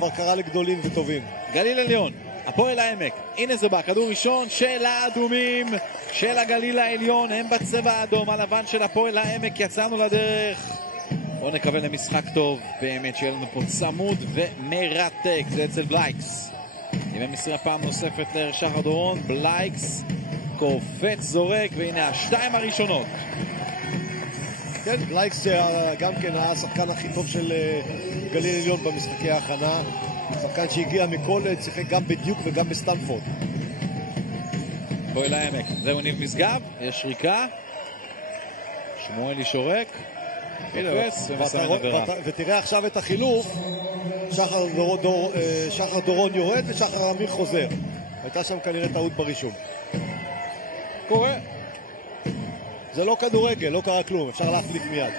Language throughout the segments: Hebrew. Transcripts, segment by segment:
כבר קרה לגדולים וטובים. גליל עליון, הפועל העמק, הנה זה בא, כדור ראשון של האדומים של הגליל העליון, הם בצבע האדום, הלבן של הפועל העמק, יצאנו לדרך. בואו נקווה למשחק טוב, באמת שיהיה לנו פה צמוד ומרתק. זה אצל בלייקס, אם הם מסירה פעם נוספת לשחר דורון, בלייקס קופץ זורק, והנה השתיים הראשונות. כן, בלייקס גם כן היה השחקן הכי טוב של גליל עליון במשחקי ההכנה, שחקן שהגיע מקולג', שיחק גם בדיוק וגם בסטנפורד. פועל העמק, זהו ניב משגב, יש שריקה, שמואלי שורק, קופץ ומסמן עבירה. ותראה עכשיו את החילוף, שחר דורון יורד ושחר אמיר חוזר. הייתה שם כנראה טעות ברישום. קורה. זה לא כדורגל, לא קרה כלום, אפשר להחליף מיד.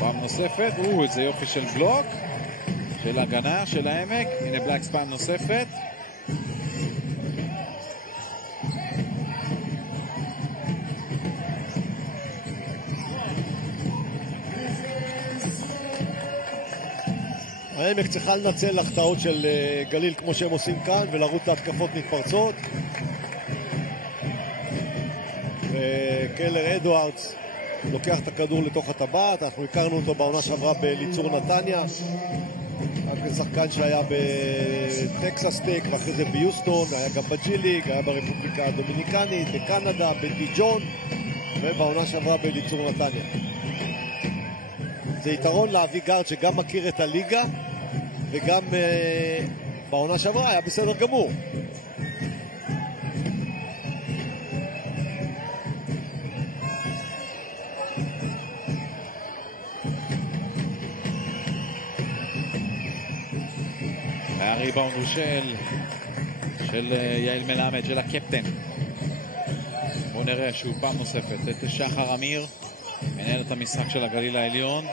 פעם נוספת, איזה יופי של בלוק, של הגנה, של העמק. הנה בלייקס פעם נוספת. העמק צריכה לנצל החטאות של גליל כמו שהם עושים כאן ולרוץ להתקפות מתפרצות. וקלר אדוארדס לוקח את הכדור לתוך הטבעת, אנחנו הכרנו אותו בעונה שעברה בליצור נתניה, שחקן שהיה בטקסס טק ואחרי זה ביוסטון, היה גם בג'יליג, היה ברפובליקה הדומיניקנית, בקנדה, בדיג'ון, ובעונה שעברה בליצור נתניה. זה יתרון להביא גארד שגם מכיר את הליגה וגם בעונה שעברה היה בסדר גמור. הריבאונד הוא של יעל מלמד, של הקפטן. בואו נראה שהוא פעם נוספת את שחר אמיר, מנהל את המשחק של הגליל העליון.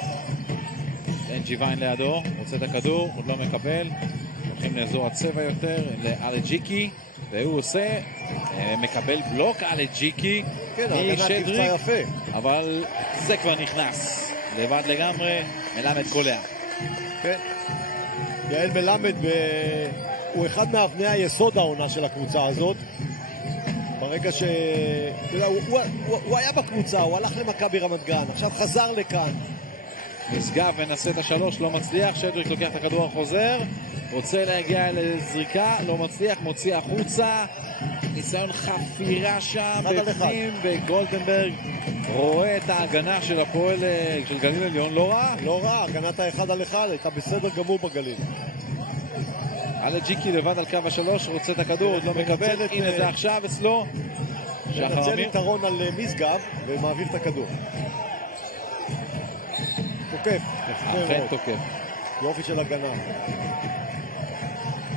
לנג'י ויין לידו, רוצה את הכדור, עוד לא מקבל. הולכים לאזור הצבע יותר, לאלג'יקי, והוא עושה, מקבל בלוק אלג'יקי משדריק, אבל זה כבר נכנס לבד לגמרי, מלמד קולע. כן, יעל מלמד הוא אחד מאבני היסוד העונה של הקבוצה הזאת. ברגע ש... הוא היה בקבוצה, הוא הלך למכבי רמת גן, עכשיו חזר לכאן. משגב מנסה את השלוש, לא מצליח, שדריק לוקח את הכדור החוזר, רוצה להגיע לזריקה, לא מצליח, מוציא החוצה, ניסיון חפירה שם בפנים, וגולדנברג רואה את ההגנה של הפועל של גליל עליון, לא רע? לא רע, הגנת האחד על אחד, הייתה בסדר גמור בגליל. אלג'יקי לבד על קו השלוש, רוצה את הכדור, עוד לא מקבל, הנה זה עכשיו אצלו. מנצל יתרון על משגב ומעביר את הכדור. תוקף. אכן תוקף. יופי של הגנה.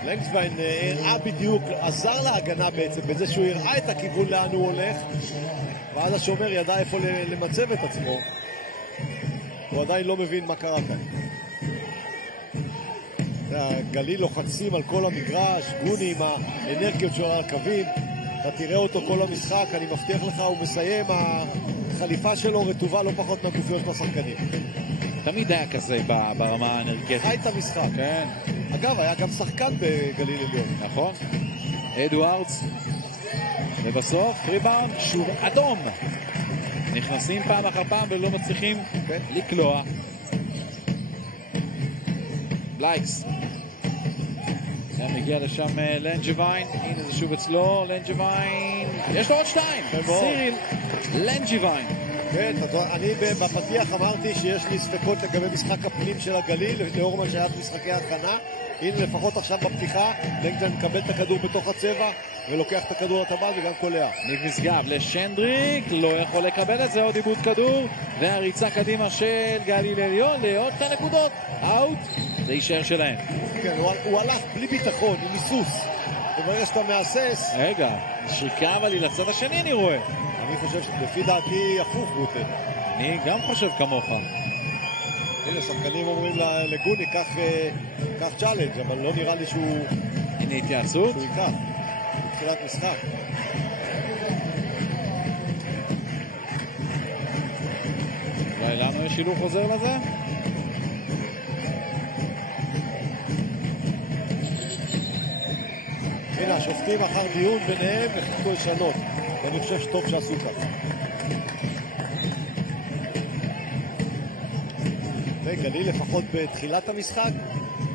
לנגסווין הראה בדיוק, עזר להגנה בעצם, בזה שהוא הראה את הכיוון לאן הוא הולך, ואז השומר ידע איפה למצב את עצמו. הוא עדיין לא מבין מה קרה כאן. גליל לוחצים על כל המגרש, גוני עם האנרגיות שלו על הקווים, אתה תראה אותו כל המשחק, אני מבטיח לך, הוא מסיים, החליפה שלו רטובה לא פחות מהגופיות לשחקנים. תמיד היה כזה ברמה האנרגטית. חי את המשחק. כן. אגב, היה גם שחקן בגליל עליון. נכון. אדוארדס. ובסוף, ריבאונד, שוב אדום. נכנסים פעם אחר פעם ולא מצליחים לקלוע. בלייקס. גם הגיע לשם לנג'י ויין. הנה זה שוב אצלו, לנג'י ויין. יש לו עוד שתיים. סיריל לנג'י ויין. כן, אני בפתיח אמרתי שיש לי ספקות לגבי משחק הפנים של הגליל, לאור מה שהיה במשחקי ההכנה. הנה לפחות עכשיו בפתיחה, לנג'י מקבל את הכדור בתוך הצבע, ולוקח את הכדור לטבעת וגם קולע. ניב משגב לשנדריק, לא יכול לקבל את זה, עוד איבוד כדור, והריצה קדימה של גליל עליון לעוד 2 נקודות. אאוט, זה יישאר שלהם. כן, הוא הלך בלי ביטחון, עם היסוס. וברגע שאתה מאסס... רגע, שריקה אבל היא לצד השני אני רואה. אני חושב שלפי דעתי הפוך גוטה. אני גם חושב כמוך. הנה, שחקנים אומרים לגוני, קח צ'אלנג', אבל לא נראה לי שהוא... הנה התייעצות. שהוא ייקח, בתחילת משחק. אולי לנו יש שילוב חוזר לזה? הנה, השופטים אחר דיון ביניהם החליטו לשנות, ואני חושב שטוב שעשו כך. וגליל לפחות בתחילת המשחק,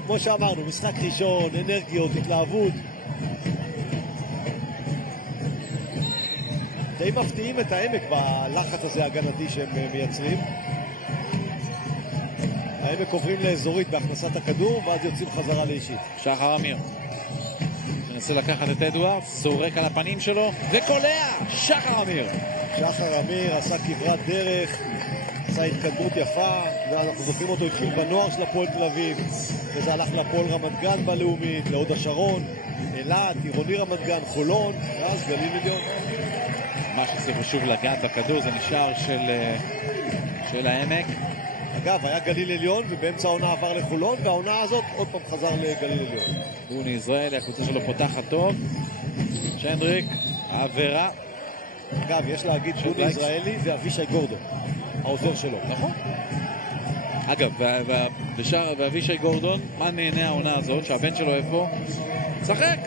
כמו שאמרנו, משחק ראשון, אנרגיות, התלהבות. די מפתיעים את העמק בלחץ הזה הגנתי שהם מייצרים. העמק עוברים לאזורית בהכנסת הכדור, ואז יוצאים חזרה לאישית. שחר אמיר מנסה לקחת את אדוארדס, זורק על הפנים שלו וקולע. שחר אמיר עשה כברת דרך, עשה התקדמות יפה. אנחנו זוכרים אותו, התחיל בנוער של הפועל תל אביב, וזה הלך לפועל רמת גן בלאומית, להוד השרון, אילת, עירוני רמת גן, חולון, ואז גליל עליון. מה שצריך שוב לגעת בכדור, זה נשאר של העמק. אגב, היה גליל עליון, ובאמצע העונה עבר לחולון, והעונה הזאת עוד פעם חזר לגליל עליון. גוני יזרעאלי, הקבוצה שלו פותחת טוב. שנדריק, העבירה. אגב, יש להגיד גוני יזרעאלי ואבישי גורדון, העוזר שלו. נכון. אגב, ואבישי גורדון, מה נהנה העונה הזאת, שהבן שלו איפה? שחק!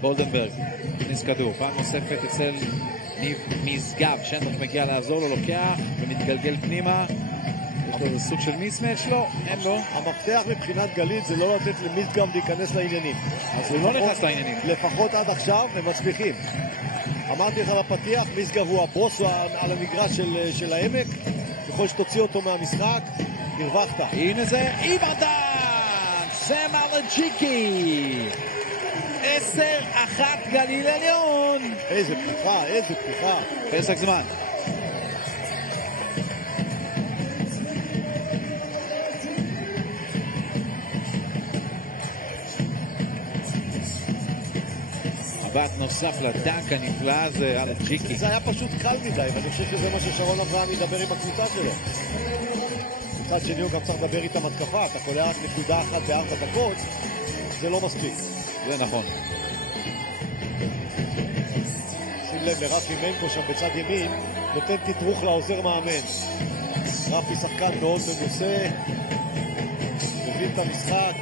בולדנברג, כניס כדור, פעם נוספת אצל ניב משגב, שנדריק מגיע לעזור לו, לוקח ומתגלגל פנימה. יש לו סוג של מיסמץ'? לא, אין לו. המפתח מבחינת גליל זה לא לתת למשגב להיכנס לעניינים. אז הוא לא נכנס לעניינים. לפחות עד עכשיו הם מצליחים. אמרתי לך בפתיח, משגב הוא הבוס על המגרש של העמק. ככל שתוציא אותו מהמשחק, הרווחת. הנה זה איבדן! סם אלג'יקי! 10-1 גליל עליון. איזה פתיחה. פסק זמן. מבט נוסף לדנק הנפלא הזה על הג'יקי. זה היה פשוט קל מדי, ואני חושב שזה מה ששרון אברהם ידבר עם הקבוצה שלו. מצד שני הוא גם צריך לדבר איתם התקפה, אתה קולע רק נקודה אחת ב4 דקות, זה לא מספיק. זה נכון. שים לב לרפי מנקו שם בצד ימין, נותן תדרוך לעוזר מאמן. רפי שחקן מאוד מנוסה, מבין את המשחק.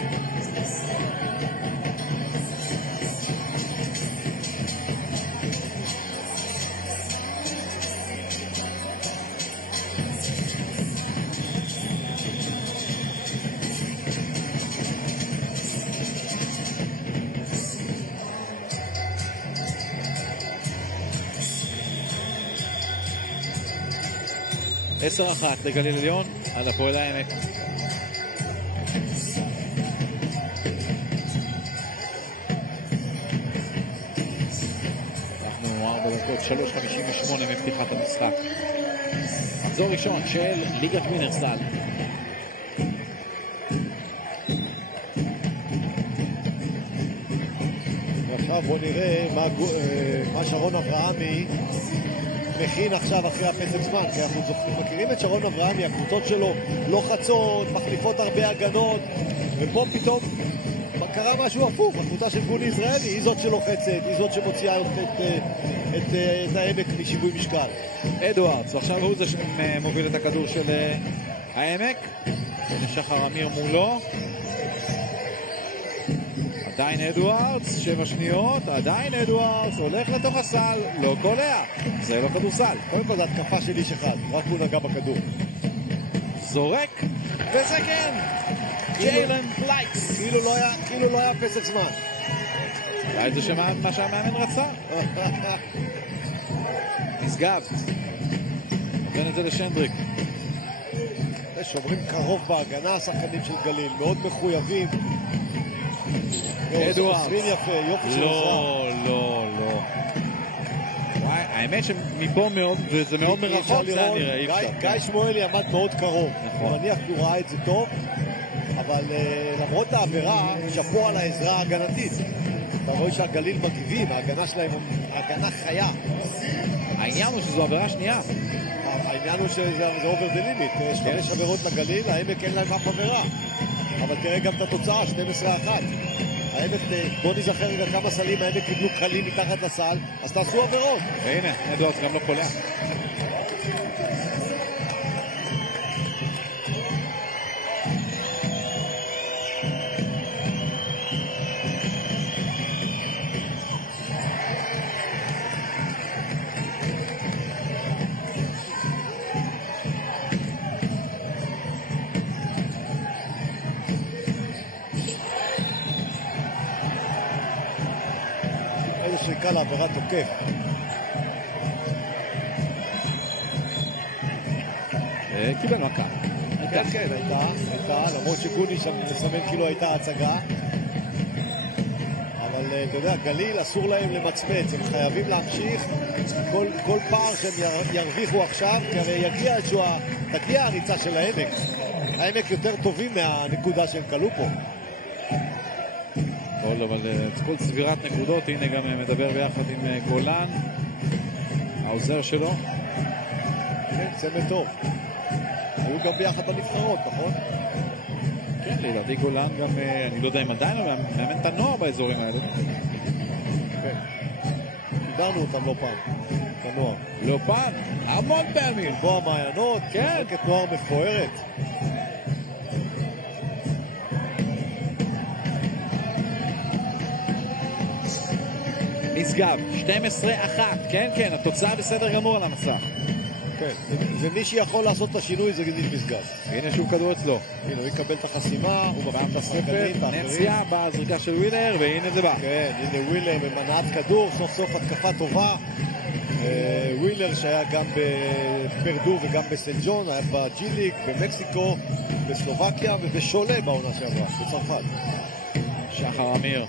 עשר אחת לגליל עליון על הפועל העמק. אנחנו 4 דקות 3:58 מפתיחת המשחק. מחזור ראשון של ליגת ווינרסל. ועכשיו בוא נראה מה שרון אברהמי מכין עכשיו אחרי הפסק זמן, כי אנחנו מכירים את שרון אברהמי, הקבוצות שלו לוחצות, מחליפות הרבה הגנות, ופה פתאום קרה משהו הפוך. הקבוצה של גוני יזרעאלי היא זאת שלוחצת, היא זאת שמוציאה את העמק משיווי משקל. אדוארדס, ועכשיו הוא זה שמוביל את הכדור של העמק. שחר אמיר מולו. עדיין אדוארדס, 7 שניות, עדיין אדוארדס, הולך לתוך הסל, לא קולע, זה לא כדורסל. קודם כל זה התקפה של איש אחד, רק הוא נגע בכדור. זורק, וזה כן, ג'יילן פלייקס. כאילו לא היה פסק זמן. אולי זה מה שהמאמן רצה. משגב, נותן את זה לשנדריק. שומרים קרוב בהגנה, השחקנים של גליל, מאוד מחויבים. אדוארדס. יפה, יופי של עזרה. לא. האמת שמפה מאוד, וזה מאוד מרחוק, זה נראה. גיא שמואלי עמד מאוד קרוב. הוא מניח, הוא ראה את זה טוב, אבל למרות העבירה, שפו על העזרה ההגנתית. אתה רואה שהגליל מגיבים, ההגנה שלהם הגנה חיה. העניין הוא שזו עבירה שנייה. העניין הוא שזה אובר דה לימיט. יש 5 עבירות לגליל, העמק אין להם אף עבירה. אבל תראה גם את התוצאה, 12-1. העמק, בוא נזכר רגע כמה סלים העמק קיבלו קלים מתחת לסל, אז תעשו עבירות. והנה, אדוארדס גם לא קולע. שריקה לעבירת תוקף. קיבל מכה. כן, הייתה, למרות שגוני שם מסמן כאילו הייתה הצגה. אבל אתה יודע, גליל אסור להם למצמץ, הם חייבים להמשיך. כל פער שהם ירוויחו עכשיו, כי הרי תגיע הריצה של העמק. העמק יותר טובים מהנקודה שהם קלו פה. אבל כל סבירת נקודות, הנה גם מדבר ביחד עם גולן, העוזר שלו. כן, צמד טוב. היו גם ביחד בנבחרות, נכון? כן, לדעתי גולן גם, אני לא יודע אם עדיין, אבל מאמן את הנוער באזורים האלה. כן. קידרנו אותם לא פעם, את הנוער. לא פעם, המון פעמים. בוא המעיינות, כן. את נוער מפוארת. משגב, 12-1, כן, התוצאה בסדר גמור על המסך. כן, ומי שיכול לעשות את השינוי זה גדיל משגב. הנה שוב כדור אצלו. הנה, הוא יקבל את החסימה, הוא מפעם את השחקנים, את האחרים. נציה בזריקה של ווילר, והנה זה בא. כן, הנה ווילר במנעת כדור, סוף סוף התקפה טובה. ווילר שהיה גם בפרדו וגם בסן ג'ון, היה בג'יליק, במקסיקו, בסלובקיה ובשולה בעונה שעברה, בצרפת. שחר אמיר.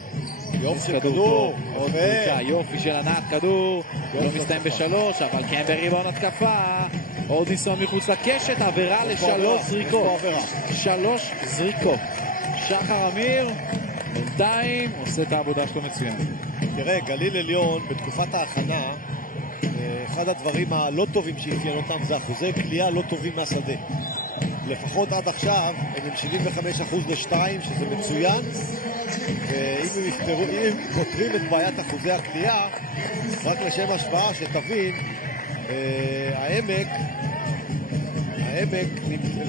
יופי של כדור, עוד קבוצה, יופי של ענת כדור, לא מסתיים ב3, אבל כן בריבון התקפה, עוד ניסיון מחוץ לקשת, עבירה ל3 זריקות. 3 זריקות. שחר אמיר בינתיים עושה את העבודה שלו מצוין. תראה, גליל עליון בתקופת ההכנה, אחד הדברים הלא טובים שאפיין אותם זה אחוזי קליעה לא טובים מהשדה. לפחות עד עכשיו הם 75% ל2, שזה מצוין. ואם הם פותרים את בעיית אחוזי הקליעה, רק לשם השוואה שתבין, העמק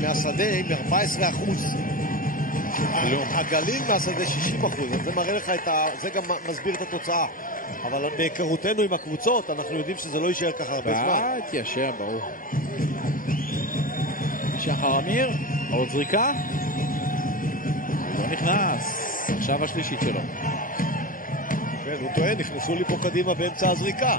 מהשדה עם 14%. הגליל מהשדה 60%, אז זה מראה לך זה גם מסביר את התוצאה. אבל בהיכרותנו עם הקבוצות, אנחנו יודעים שזה לא יישאר ככה הרבה זמן. ישר, ברור. שחר אמיר, עוד זריקה. לא נכנס. עכשיו השלישית שלו. כן, הוא טוען, נכנסו לי פה קדימה באמצע הזריקה.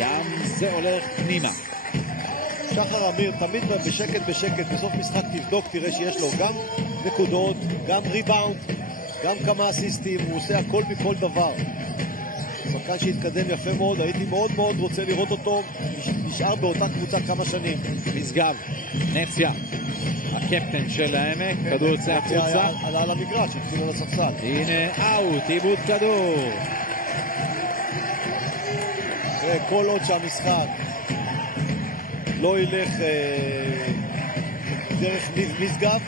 גם זה הולך פנימה. שחר אמיר תמיד בשקט, בסוף משחק תבדוק, תראה שיש לו גם נקודות, גם ריבאונד, גם כמה אסיסטים, הוא עושה הכל מכל דבר. שחקן שהתקדם יפה מאוד, הייתי מאוד מאוד רוצה לראות אותו נשאר באותה קבוצה כמה שנים. משגב, נציה, הקפטן של העמק, כדור יוצא החוצה. עלה על המגרש, התחילו על הספסל. הנה אאוט, איבוד כדור. כל עוד שהמשחק לא ילך דרך ניב משגב,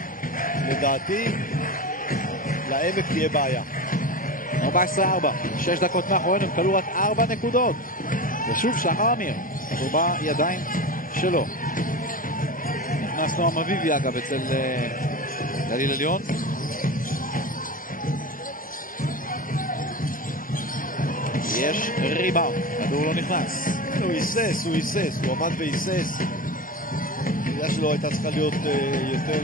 לדעתי, לעמק תהיה בעיה. 14-4, 6 דקות מאחורינו, הם קלו רק 4 נקודות. ושוב שחר אמיר, כדור בידיים שלו. נכנס נועם אביבי אגב אצל גליל עליון. יש ריבאונד, כדור לא נכנס. הוא היסס, הוא עמד והיסס. העילה שלו הייתה צריכה להיות יותר,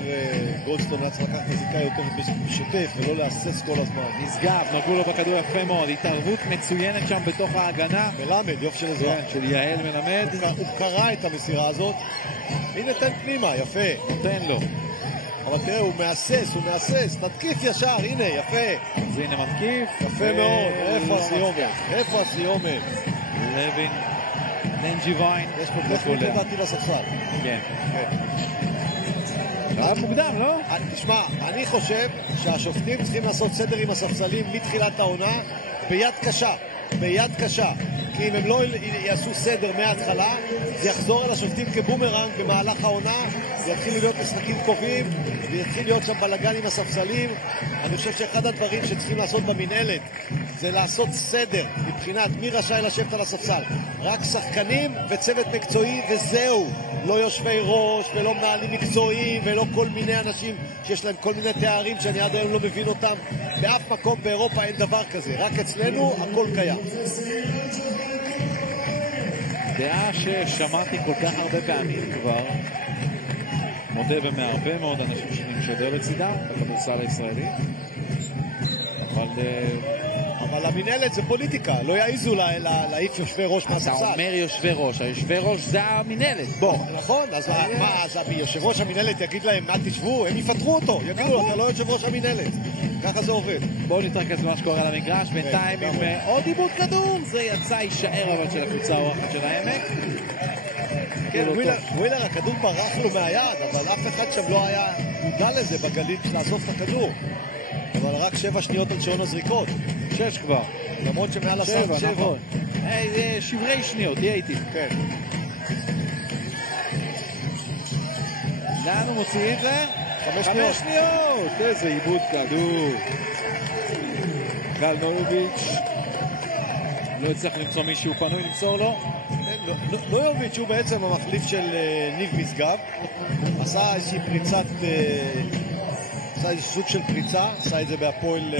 גולדסטון היה צריך לקחת מזיקה יותר בשוטף ולא להסס כל הזמן. משגב, נגעו לו בכדור יפה מאוד, התערבות מצוינת שם בתוך ההגנה. מלמד, יופי של עזרה. של יעל מלמד. הוא קרא את המסירה הזאת, הנה תן פנימה, יפה. נותן לו. אבל תראה, הוא מהסס, תתקיף ישר, הנה, יפה. אז הנה מתקיף. יפה מאוד, איפה הסיומת? לוין, לנג'יווין. יש פה טכנית לדעתי לספסל. כן. מאוד מוקדם, לא? תשמע, אני חושב שהשופטים צריכים לעשות סדר עם הספסלים מתחילת העונה ביד קשה. כי אם הם לא יעשו סדר מההתחלה, זה יחזור על השופטים כבומרנג במהלך העונה, ויתחילו להיות משחקים טובים, ויתחיל להיות שם בלגן עם הספסלים. אני חושב שאחד הדברים שצריכים לעשות במנהלת זה לעשות סדר מבחינת מי רשאי לשבת על הספסל. רק שחקנים וצוות מקצועי וזהו. לא יושבי ראש ולא מנהלים מקצועיים ולא כל מיני אנשים שיש להם כל מיני תארים שאני עד היום לא מבין אותם. באף מקום באירופה אין דבר כזה, רק אצלנו הכל קיים. דעה ששמעתי כל כך הרבה פעמים כבר, מודה ומהרבה מאוד אנשים שאני משדר לצידם בכדורסל הישראלי, אבל המנהלת זה פוליטיקה, לא יעיזו להעיף יושבי ראש מהספסל. אתה אומר יושבי ראש, היושבי ראש זה המנהלת, בוא. נכון, אז מה, אז יושב ראש המנהלת יגיד להם, מה תשבו? הם יפטרו אותו, יגידו לו, אתה לא יושב ראש המנהלת. ככה זה עובד. בואו נתרכז במה שקורה על המגרש, בינתיים עם עוד עיבוד כדור, זה יצא יישאר אבל של הקבוצה האורחת של העמק. כן, ווילר, הכדור ברח לו מהיד, אבל אף אחד שם לא היה מודע לזה בגליל לאסוף את הכדור. אבל רק 7 שניות על שעון הזריקות. 6 כבר. למרות שמעל הסף 7. שברי שניות, תהיה איתי. כן. לאן הוא מוציא את זה? 5 שניות. איזה עיבוד כדור. גל נויוביץ' לא הצליח למצוא מישהו פנוי למסור לו. נויוביץ' הוא בעצם המחליף של ניב משגב. עשה איזושהי פריצת... עשה איזה סוג של פריצה, עשה את זה בהפועל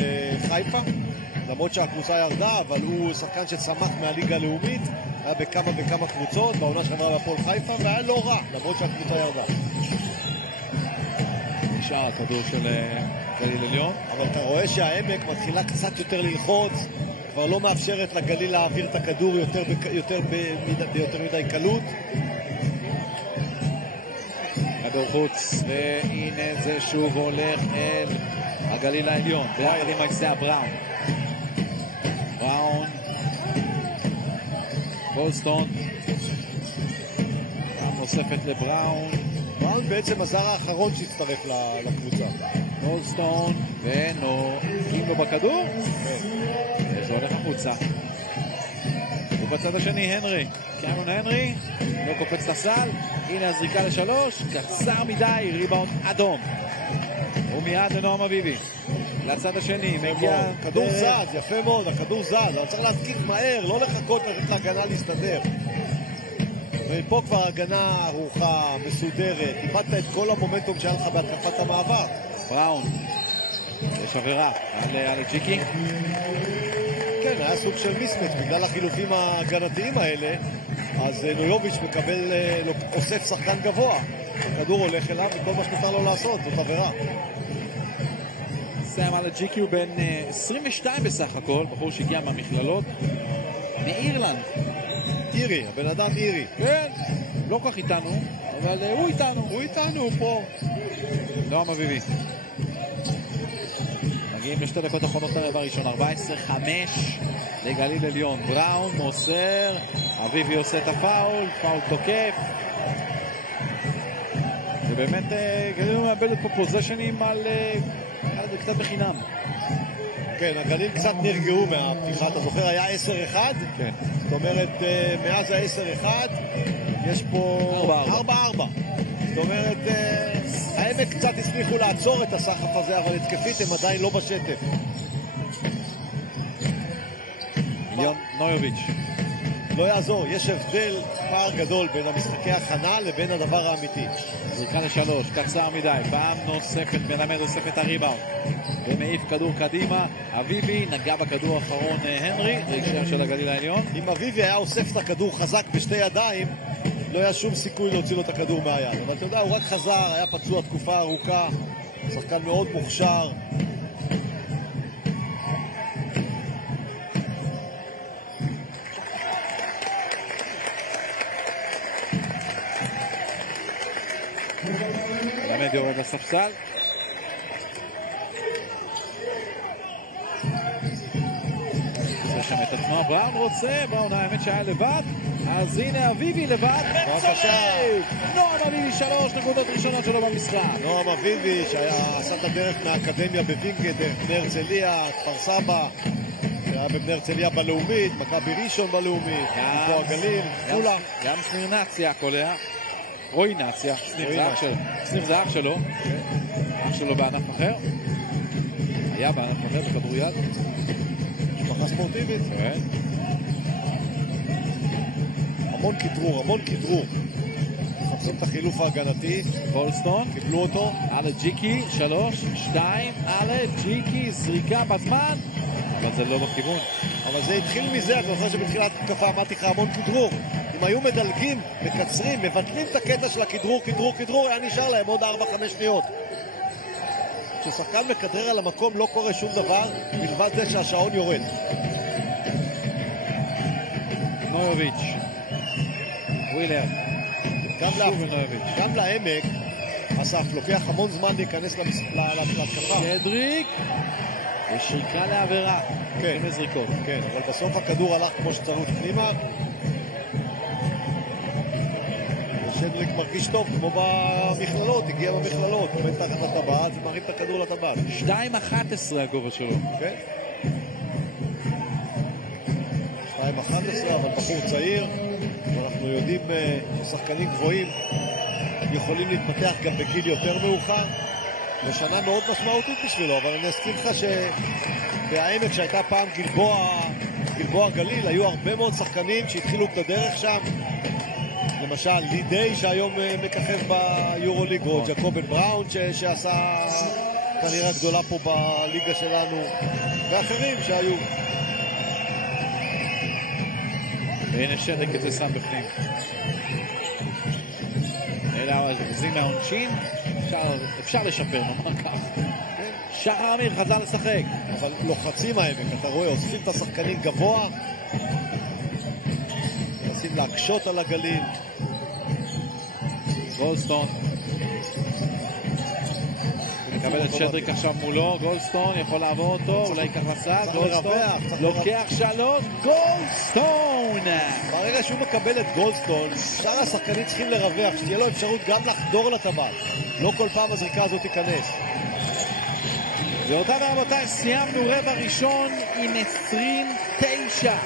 חיפה, למרות שהקבוצה ירדה, אבל הוא שחקן שצמח מהליגה הלאומית, היה בכמה וכמה קבוצות, בעונה שעברה בהפועל חיפה, והיה לא רע, למרות שהקבוצה ירדה. נשאר הכדור של גליל עליון. אבל אתה רואה שהעמק מתחילה קצת יותר ללחוץ, כבר לא מאפשרת לגליל להעביר את הכדור יותר מדי קלות. כדור חוץ, והנה זה שוב הולך אל הגליל העליון, ביחד עם אייסיה בראון. גולדסטון, פעם נוספת לבראון. בראון בעצם הזר האחרון שהצטרף לקבוצה. גולדסטון, ונוגעים לו בכדור, וזה הולך החוצה. ובצד השני הנרי, קמרון הנרי, לא קופץ לסל, הנה הזריקה ל3, קצר מדי, ריבאונד אדום. ומיד לנועם אביבי, לצד השני, מגיע... כדור זז, יפה מאוד, הכדור זז, אבל צריך להתקיף מהר, לא לחכות לתת להגנה להסתדר. ופה כבר הגנה ארוכה, מסודרת, איבדת את כל המומנטום שהיה לך בהתקפת המעבר. בראון, יש עבירה על ג'יקי. כן, היה סוג של מיסמץ' בגלל החילופים ההגנתיים האלה, אז נויוביץ' מקבל, אוסף שחקן גבוה, הכדור הולך אליו וכל מה שנותר לו לעשות, זאת עבירה. סם על ג'יקי הוא בן 22 בסך הכל, בחור שהגיע מהמכללות מאירלנד. אירי, הבן אדם אירי. כן, לא כך איתנו, אבל הוא איתנו, הוא פה. נועם אביבי. מגיעים לשתי דקות אחרונות לרבע ראשון, 14-5 לגליל עליון. בראון מוסר, אביבי עושה את הפאול, פאול תוקף. ובאמת גליל מאבדת פה פוזיישנים על קצת בחינם. כן, הגליל קצת נרגעו מהפתיחה, אתה זוכר, היה 10-1? כן. זאת אומרת, מאז ה-10-1 יש פה 4-4. זאת אומרת, העמק קצת הצליחו לעצור את הסחף הזה, אבל התקפית הם עדיין לא בשטף. נויוביץ'. לא יעזור, יש הבדל פער גדול בין המשחקי הכנה לבין הדבר האמיתי. זריקה ל3, קצר מדי, פעם נוספת, מלמד אוסף את הריבאונד ומעיף כדור קדימה. אביבי נגע בכדור האחרון הנרי, להישאר של הגליל העליון. אם אביבי היה אוסף את הכדור חזק בשתי ידיים, לא היה שום סיכוי להוציא לו את הכדור מהיד. אבל אתה יודע, הוא רק חזר, היה פצוע תקופה ארוכה, שחקן מאוד מוכשר. מלמד יורד לספסל. שם את עצמו. בראון רוצה, בראון האמת שהיה לבד, אז הנה אביבי לבד, וצולק! נועם אביבי 3 נקודות ראשונות שלו במשחק. נועם אביבי שעשה את הדרך מהאקדמיה בווינגייט, דרך בני הרצליה, כפר סבא, היה בבני הרצליה בלאומית, מכבי ראשון בלאומית, פה הגליל, כולה. גם שניר נציה קולע, רוי נציה, שניר זה אח שלו, אח שלו בענף אחר, היה בענף אחר בכדוריד. משפחה ספורטיבית. המון כדרור. מחפשים את החילוף ההגנתי. וולסטון, קיבלו אותו. אלה ג'יקי, 3, 2, אלה ג'יקי, זריקה בזמן, אבל זה לא בכיוון. אבל זה התחיל מזה, אני חושב שבתחילת התקפה אמרתי לך המון כדרור. אם היו מדלגים, מקצרים, מבטלים את הקטע של הכדרור, היה נשאר להם עוד 4-5 שניות. כששחקן מקדרר על המקום לא קורה שום דבר, מלבד זה שהשעון יורד. נורוביץ', ווילר, גם לעמק, אסף, לוקח המון זמן להיכנס להתקפה. שדריק, ושריקה לעבירה. כן, זריקות. כן, אבל בסוף הכדור הלך כמו שצריך פנימה. שדריק מרגיש טוב כמו במכללות, הגיע במכללות, עומד תחת לטבעת ומרים את הכדור לטבעת. 2.11 הגובה שלו. כן. 2.11, אבל בחור צעיר, ואנחנו יודעים, שחקנים גבוהים יכולים להתפתח גם בגיל יותר מאוחר. בשנה מאוד משמעותית בשבילו, אבל אני אזכיר לך שבעמק שהייתה פעם גלבוע גליל, היו הרבה מאוד שחקנים שהתחילו את הדרך שם. למשל לידי שהיום מככב ביורוליג, או ג'קובן בראון שעשה קריירה גדולה פה בליגה שלנו, ואחרים שהיו. והנה שדריק את זה שם בפנים. אלה האחוזים מהעונשין, אפשר לשפר, נאמר כך. שחר אמיר חזר לשחק. אבל לוחצים העמק, אתה רואה, אוספים את השחקנים גבוה, מנסים להקשות על הגליל. גולדסטון מקבל את שדריק עכשיו מולו, גולדסטון יכול לעבור אותו, אולי ייקח לסל, גולדסטון לוקח 3, גולדסטון. ברגע שהוא מקבל את גולדסטון, שאר השחקנים צריכים לרווח, שתהיה לו אפשרות גם לחדור לטבעת, לא כל פעם הזריקה הזאת תיכנס. ואותם רבותיי, סיימנו רבע ראשון עם 29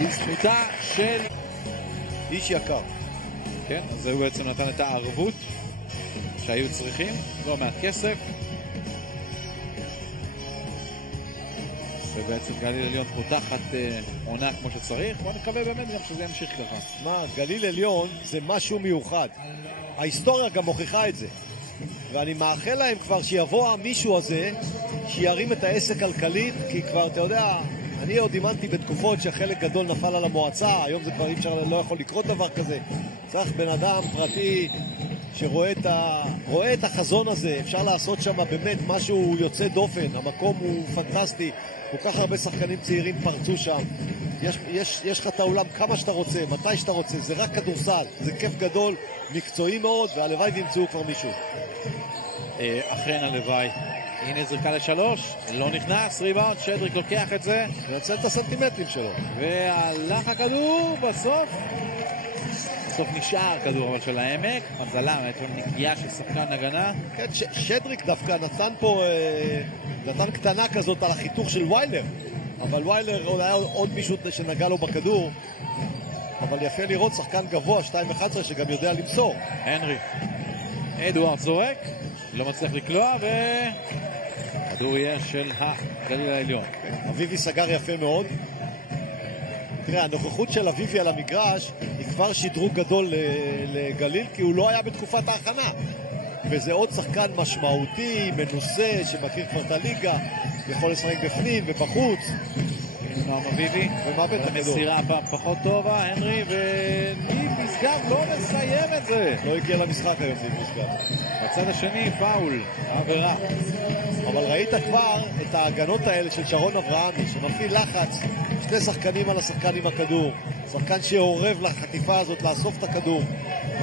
לזכותה של איש יקר. כן, אז הוא בעצם נתן את הערבות שהיו צריכים, לא מעט כסף, ובעצם גליל עליון פותחת עונה כמו שצריך. בוא נקווה באמת גם שזה ימשיך ככה. מה, גליל עליון זה משהו מיוחד, ההיסטוריה גם מוכיחה את זה, ואני מאחל להם כבר שיבוא המישהו הזה שירים את העסק כלכלית, כי כבר אתה יודע, אני עוד אימנתי בתקופות שחלק גדול נפל על המועצה, היום זה כבר לא יכול לקרות דבר כזה. צריך בן אדם פרטי שרואה את החזון הזה, אפשר לעשות שם באמת משהו יוצא דופן, המקום הוא פנטסטי, כל כך הרבה שחקנים צעירים פרצו שם, יש לך את העולם כמה שאתה רוצה, מתי שאתה רוצה, זה רק כדורסל, זה כיף גדול, מקצועי מאוד, והלוואי וימצאו כבר מישהו. אכן הלוואי. הנה זריקה לשלוש, לא נכנס, ריבאונד, שדריק לוקח את זה, מנצל את הסנטימטרים שלו, והלך הכדור בסוף נשאר כדור אבל של העמק, מזלה, נגיעה של שחקן הגנה. כן, שדריק דווקא נתן קטנה כזאת על החיתוך של ויילר, אבל ויילר היה עוד מישהו שנגע לו בכדור, אבל יפה לראות שחקן גבוה 2.11 שגם יודע למסור. הנרי אדוארד זורק, לא מצליח לקלוע, וכדור יהיה של הגליל העליון. אביבי סגר יפה מאוד. תראה, הנוכחות של אביבי על המגרש היא כבר שדרוג גדול לגליל, כי הוא לא היה בתקופת ההכנה, וזה עוד שחקן משמעותי, מנוסה, שמכיר כבר את הליגה, יכול לשחק בפנים ובחוץ. נועם אביבי, ומאבד את הכדור. המסירה הפעם פחות טובה, הנרי, וניב משגב לא מסיים את זה. לא הגיע למשחק היום ניב משגב. בצד השני פאול, עבירה. אבל ראית כבר את ההגנות האלה של שרון אברהמי, שמפעיל לחץ, שני שחקנים על השחקן עם הכדור, שחקן שעורב לחטיפה הזאת לאסוף את הכדור.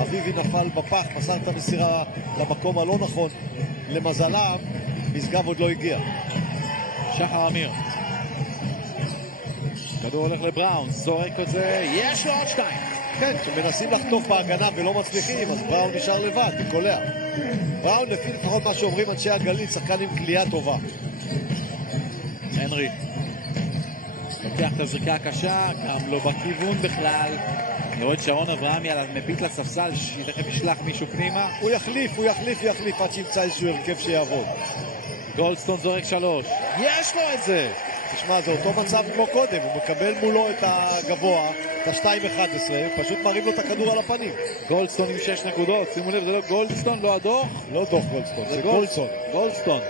אביבי נפל בפח, מסר את המסירה למקום הלא נכון, למזלם משגב עוד לא הגיע. שחר אמיר כדור הולך לבראון, זורק את זה, יש לו עוד 2. כן, כשמנסים לחטוף בהגנה ולא מצליחים, אז בראון נשאר לבד, תקולע. בראון, לפי לפחות מה שאומרים אנשי הגליל, שחקן עם כלייה טובה. הנרי לוקח את הזריקה הקשה, גם לא בכיוון בכלל. אני רואה את שרון אברהמי על מביט לספסל, שתכף ישלח מישהו פנימה. הוא יחליף עד שימצא איזשהו הרכב שיעבוד. גולדסטון זורק 3, יש לו את זה. תשמע, זה אותו מצב כמו קודם, הוא מקבל מולו את הגבוה, את ה-2-11, פשוט מרים לו את הכדור על הפנים. גולדסטון עם 6 נקודות, שימו לב, זה לא גולדסטון, לא הדוח. לא דוח גולדסטון, זה גולדסטון. גולדסטון.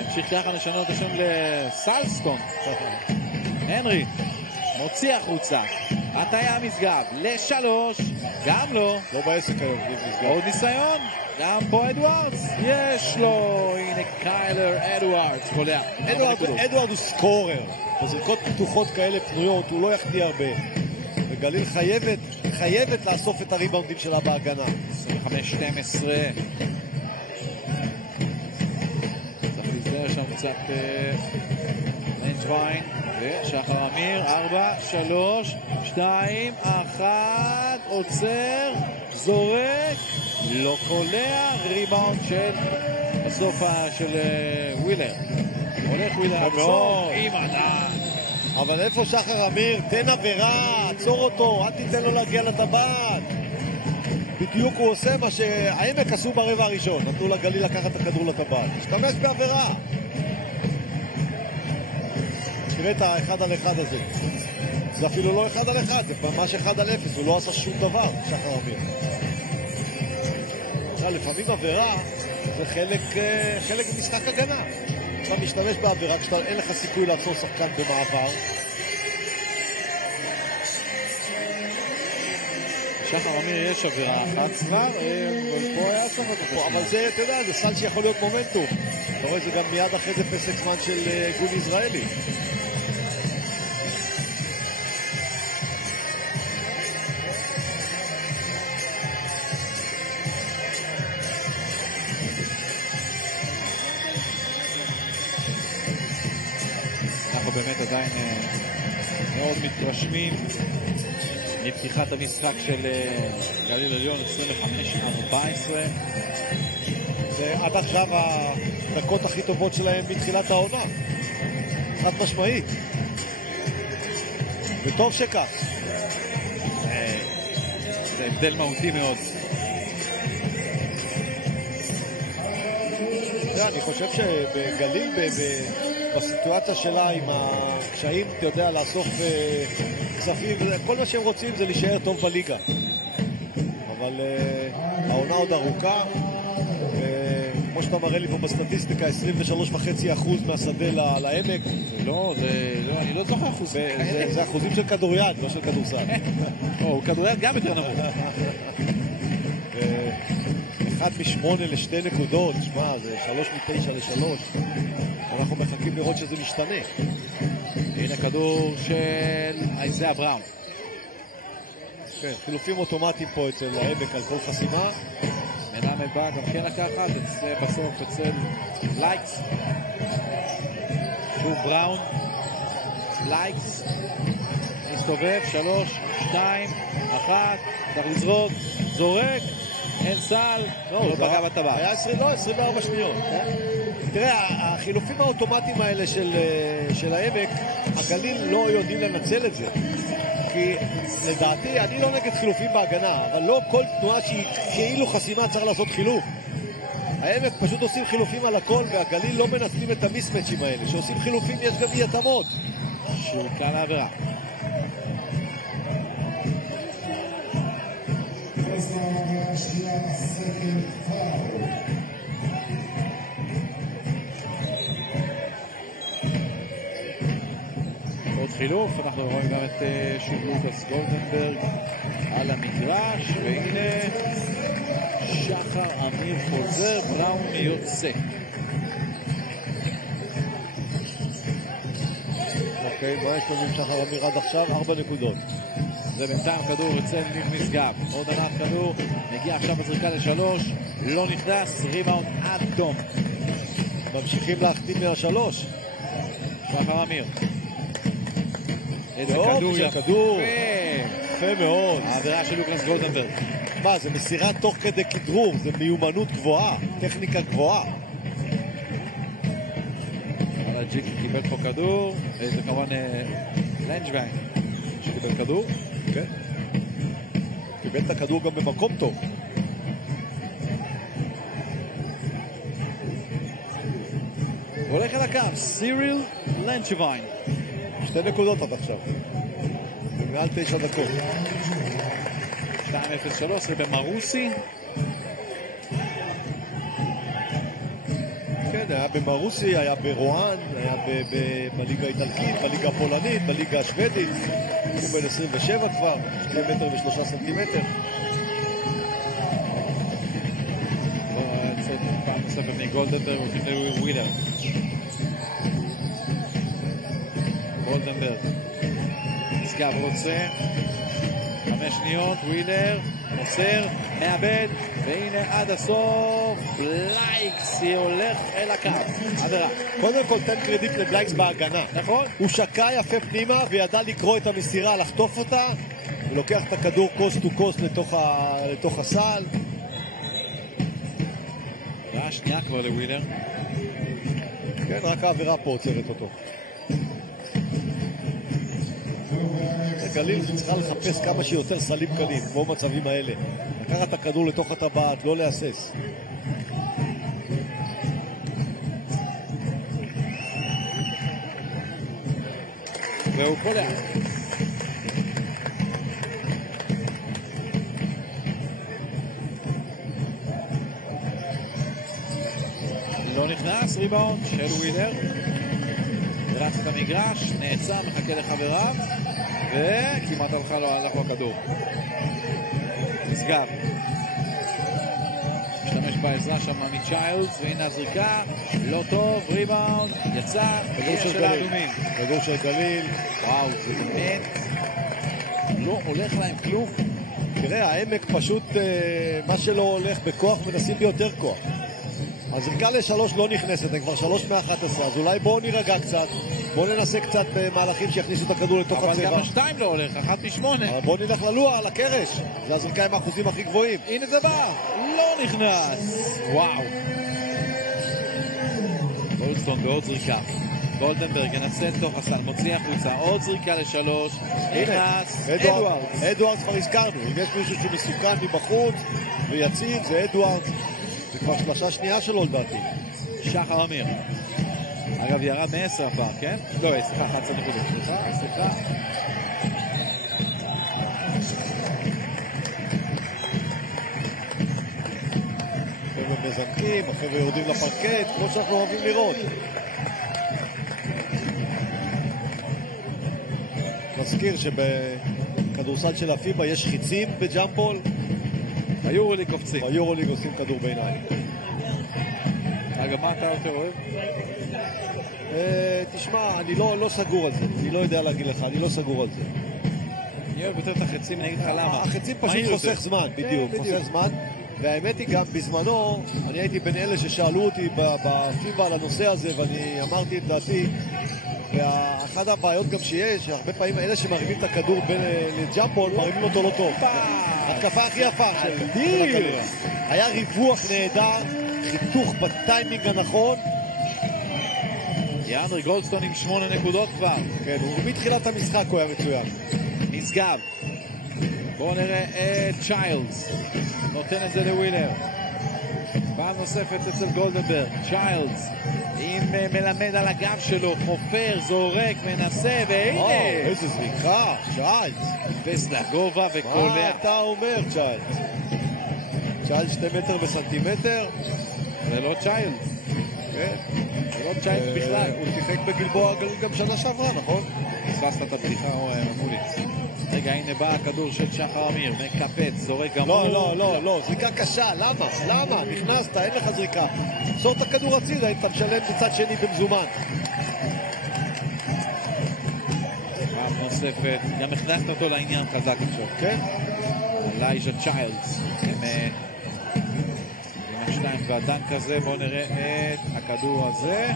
ימשיך ככה לשנות את השם לסלסטון. הנרי מוציא החוצה, הטיה משגב ל3, גם לא. לא בעסק היום, עוד ניסיון, גם פה אדוארדס, יש לו, הנה קיילר אדוארדס, קולע. אדוארד הוא סקורר, בזריקות פתוחות כאלה פנויות, הוא לא יחטיא הרבה. וגליל חייבת לאסוף את הריבאונדים שלה בהגנה. 25-12. צריך להסבר שם קצת אנג'ווין, ושחר אמיר, 4, 3, 2, 1, עוצר, זורק, לא קולע, ריבאונד של בסוף של ווילר. הולך ווילר עצור עם ענן. אבל איפה שחר אמיר? תן עבירה, עצור אותו, אל תיתן לו להגיע לטבעת. בדיוק הוא עושה מה שהעמק עשו ברבע הראשון, נתנו לגליל לקחת את הכדור לטבעת. השתמש בעבירה. תראה את ה1 על 1 הזה. זה אפילו לא 1 על 1, זה ממש 1 על 0, הוא לא עשה שום דבר, שחר אמיר. לפעמים עבירה זה חלק משחק הגנה. אתה משתמש בעבירה כשאין לך סיכוי לעצור שחקן במעבר. שחר אמיר יש עבירה אחת כבר, פה היה סופות פה, אבל זה, אתה יודע, זה סל שיכול להיות מומנטום. אתה רואה, זה גם מיד אחרי זה פסק זמן של גוני ישראלי. אנחנו באמת עדיין מאוד מתרשמים מפתיחת המשחק של גליל עליון 25-14. זה עד עכשיו הדקות הכי טובות שלהם מתחילת העונה. חד משמעית. וטוב שכך. זה הבדל מהותי מאוד. אני חושב שבגליל בסיטואציה שלה עם הקשיים, אתה יודע, לאסוף כספים, כל מה שהם רוצים זה להישאר טוב בליגה. אבל העונה עוד ארוכה, כמו שאתה מראה לי פה בסטטיסטיקה, 23.5% מהשדה לעמק. לא, אני לא זוכר אחוז. זה אחוזים של כדוריד, לא של כדורסל. הוא כדוריד גם יותר נמוך. 1 מ-8 ל2 נקודות, שמע, זה 3 מ-9 ל3. אנחנו מחכים לראות שזה משתנה. הנה כדור של איזיה בראון. כן, חילופים אוטומטיים פה אצל העמק על כל חסימה. מנהמד בא גם כן לקחת, בסוף אצל לייקס. שוב בראון. לייקס. מסתובב, 3, 2, 1, צריך לזרוק, זורק. אין סל, לא פגע בטבעת. היה 24 שניות. תראה, החילופים האוטומטיים האלה של העמק, הגליל לא יודעים לנצל את זה. כי לדעתי, אני לא נגד חילופים בהגנה, אבל לא כל תנועה שהיא כאילו חסימה צריך לעשות חילוף. העמק פשוט עושים חילופים על הכל, והגליל לא מנצלים את המיסמצ'ים האלה. כשעושים חילופים יש גם אי התאמות. שורקה לעבירה. עוד חילוף, אנחנו רואים גם את שוב לוקאס גולדנברג על המגרש, והנה שחר אמיר חוזר, בראון יוצא. אוקיי, מה יש לנו עם שחר אמיר עד עכשיו? 4 נקודות. זה בינתיים כדור אצל ניב משגב, עוד ענת כדור, מגיע עכשיו בזריקה ל3, לא נכנס, ריבאונד עד תום. ממשיכים להחתים מה3. שחר אמיר. איזה כדור יפה. יפה מאוד. העבירה של לוקאס גולדנברג. מה, זה מסירה תוך כדי כדרור, זה מיומנות גבוהה, טכניקה גבוהה. ג'יקי קיבל פה כדור, זה כמובן לנג'וויין שקיבל כדור. כן. קיבל את הכדור גם במקום טוב. הולך אל הקו, סיריל לנג'וויין. 2 נקודות עד עכשיו. מעל 9 דקות. 2-0-3 במרוסי. כן, היה במרוסי, היה ברואן, היה בליגה האיטלקית, בליגה הפולנית, בליגה השוודית. הוא בן 27 כבר, 2 מטר ו3 סנטימטר. פעם נוספת מגולדנברג וכתבו ווילר. גולדנברג. סגב רוצה. 5 שניות, ווילר. מוסר, מאבד, והנה עד הסוף, בלייקס הולך אל הקו, עבירה. קודם כל תן קרדיט לבלייקס בהגנה. נכון. הוא שקע יפה פנימה וידע לקרוא את המסירה, לחטוף אותה, הוא לוקח את הכדור קוסט טו קוסט לתוך הסל. רעה שנייה כבר לווילר. כן, רק העבירה פה עוצרת אותו. גליל צריכה לחפש כמה שיותר סלים קלים, כמו מצבים האלה. לקחת את הכדור לתוך הטבעת, לא להסס. והוא קולע. לא נכנס, ריבאונד של ווילר. רץ את המגרש, נעצר, מחכה לחבריו. וכמעט הלך לו הכדור. נסגר. משתמש בעזרה שם מצ'יילדס, והנה הזריקה, לא טוב, ריבאונד, יצא, כדור של גליל. כדור של גליל. וואו, זה באמת לא הולך להם כלום. תראה, העמק פשוט, מה שלא הולך בכוח, מנסים ביותר כוח. הזריקה ל3 לא נכנסת, הם כבר 3 מ-11, אז אולי בואו נירגע קצת, בואו ננסה קצת מהלכים שיכניסו את הכדור לתוך הצבע. אבל גם 2 לא הולך, 1 מ-8. בואו נלך ללוע, לקרש, זה הזריקה עם האחוזים הכי גבוהים. הנה זה בא, לא נכנס. וואו. גולדסטון בעוד זריקה. גולדנברג ינצל תוך הסל, מוציא החוצה, עוד זריקה ל3. נכנס, אדוארדס. אדוארדס כבר הזכרנו, אם יש מישהו שמסוכן מבחוץ ויציב, זה אדוארדס. זה כבר שלושה שנייה שלו לדעתי. שחר אמיר. אגב, ירד מ10 הפעם, כן? לא, סליחה, 11 נקודות. סליחה. החבר'ה מזנקים, החבר'ה יורדים לפרקט, כמו שאנחנו אוהבים לראות. מזכיר שבכדורסל של הפיבה יש חיצים בג'אמפול. היורוליג קופצים. היורוליג עושים כדור בעיניים. אגב, מה אתה יותר אוהב? תשמע, אני לא סגור על זה. אני לא יודע להגיד לך, אני לא סגור על זה. אני אוהב יותר את החצים, אני אגיד לך למה. החצים פשוט חוסך זמן, בדיוק, חוסך זמן. והאמת היא גם בזמנו, אני הייתי בין אלה ששאלו אותי בפיבה על הנושא הזה, ואני אמרתי את דעתי. ואחת הבעיות גם שיש, הרבה פעמים אלה שמרימים את הכדור לג'אמפול, מרימים אותו לא טוב. התקפה הכי יפה של הכדור. היה ריווח נהדר, חיתוך בטיימינג הנכון. יאנדרי גולדסטון עם 8 נקודות כבר. כן, מתחילת המשחק הוא היה מצוין. נשגב. בואו נראה את צ'יילדס. נותן את זה לווילר. פעם נוספת אצל גולדנברג. צ'יילדס. עם מלמד על הגב שלו, חופר, זורק, מנסה, והנה! איזה זריקה, צ'יילדס. פס לגובה וקולע. מה אתה אומר, צ'יילדס? צ'יילדס 2 מטר וסנטימטר? זה לא צ'יילדס. כן. זה לא צ'יילדס בכלל. הוא שיחק בגלבוע גם שנה שעברה, נכון? פספסת את הבדיחה מולי. רגע, הנה בא הכדור של שחר אמיר, מקפץ, זורק גמור. לא, זריקה קשה, למה? נכנסת, אין לך זריקה. תמסור את הכדור הצידה, אם אתה משלם בצד שני במזומן. פעם נוספת, גם הכנסת אותו לעניין חזק עכשיו. כן? אלייז'ה צ'יילדס, עם השניים והדנק הזה. בואו נראה את הכדור הזה.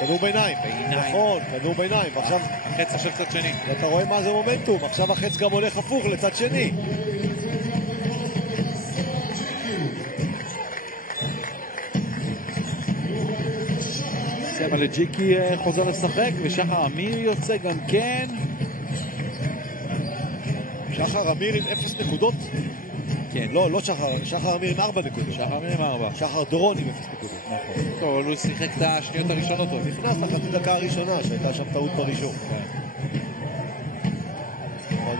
כדור ביניים. נכון, כדור ביניים. ועכשיו החץ של צד שני. אתה רואה מה זה מומנטום. עכשיו החץ גם הולך הפוך לצד שני. אבל ג'יקי חוזר לשחק, ושחר אמיר יוצא גם כן. שחר אמיר עם 0 נקודות? כן. לא שחר אמיר עם 4 נקודות. שחר אמיר עם 4. שחר דורון עם 0 נקודות. נכון. טוב, אבל הוא שיחק את השניות הראשונות. נכנס לחצי דקה הראשונה, שהייתה שם טעות בראשון. אז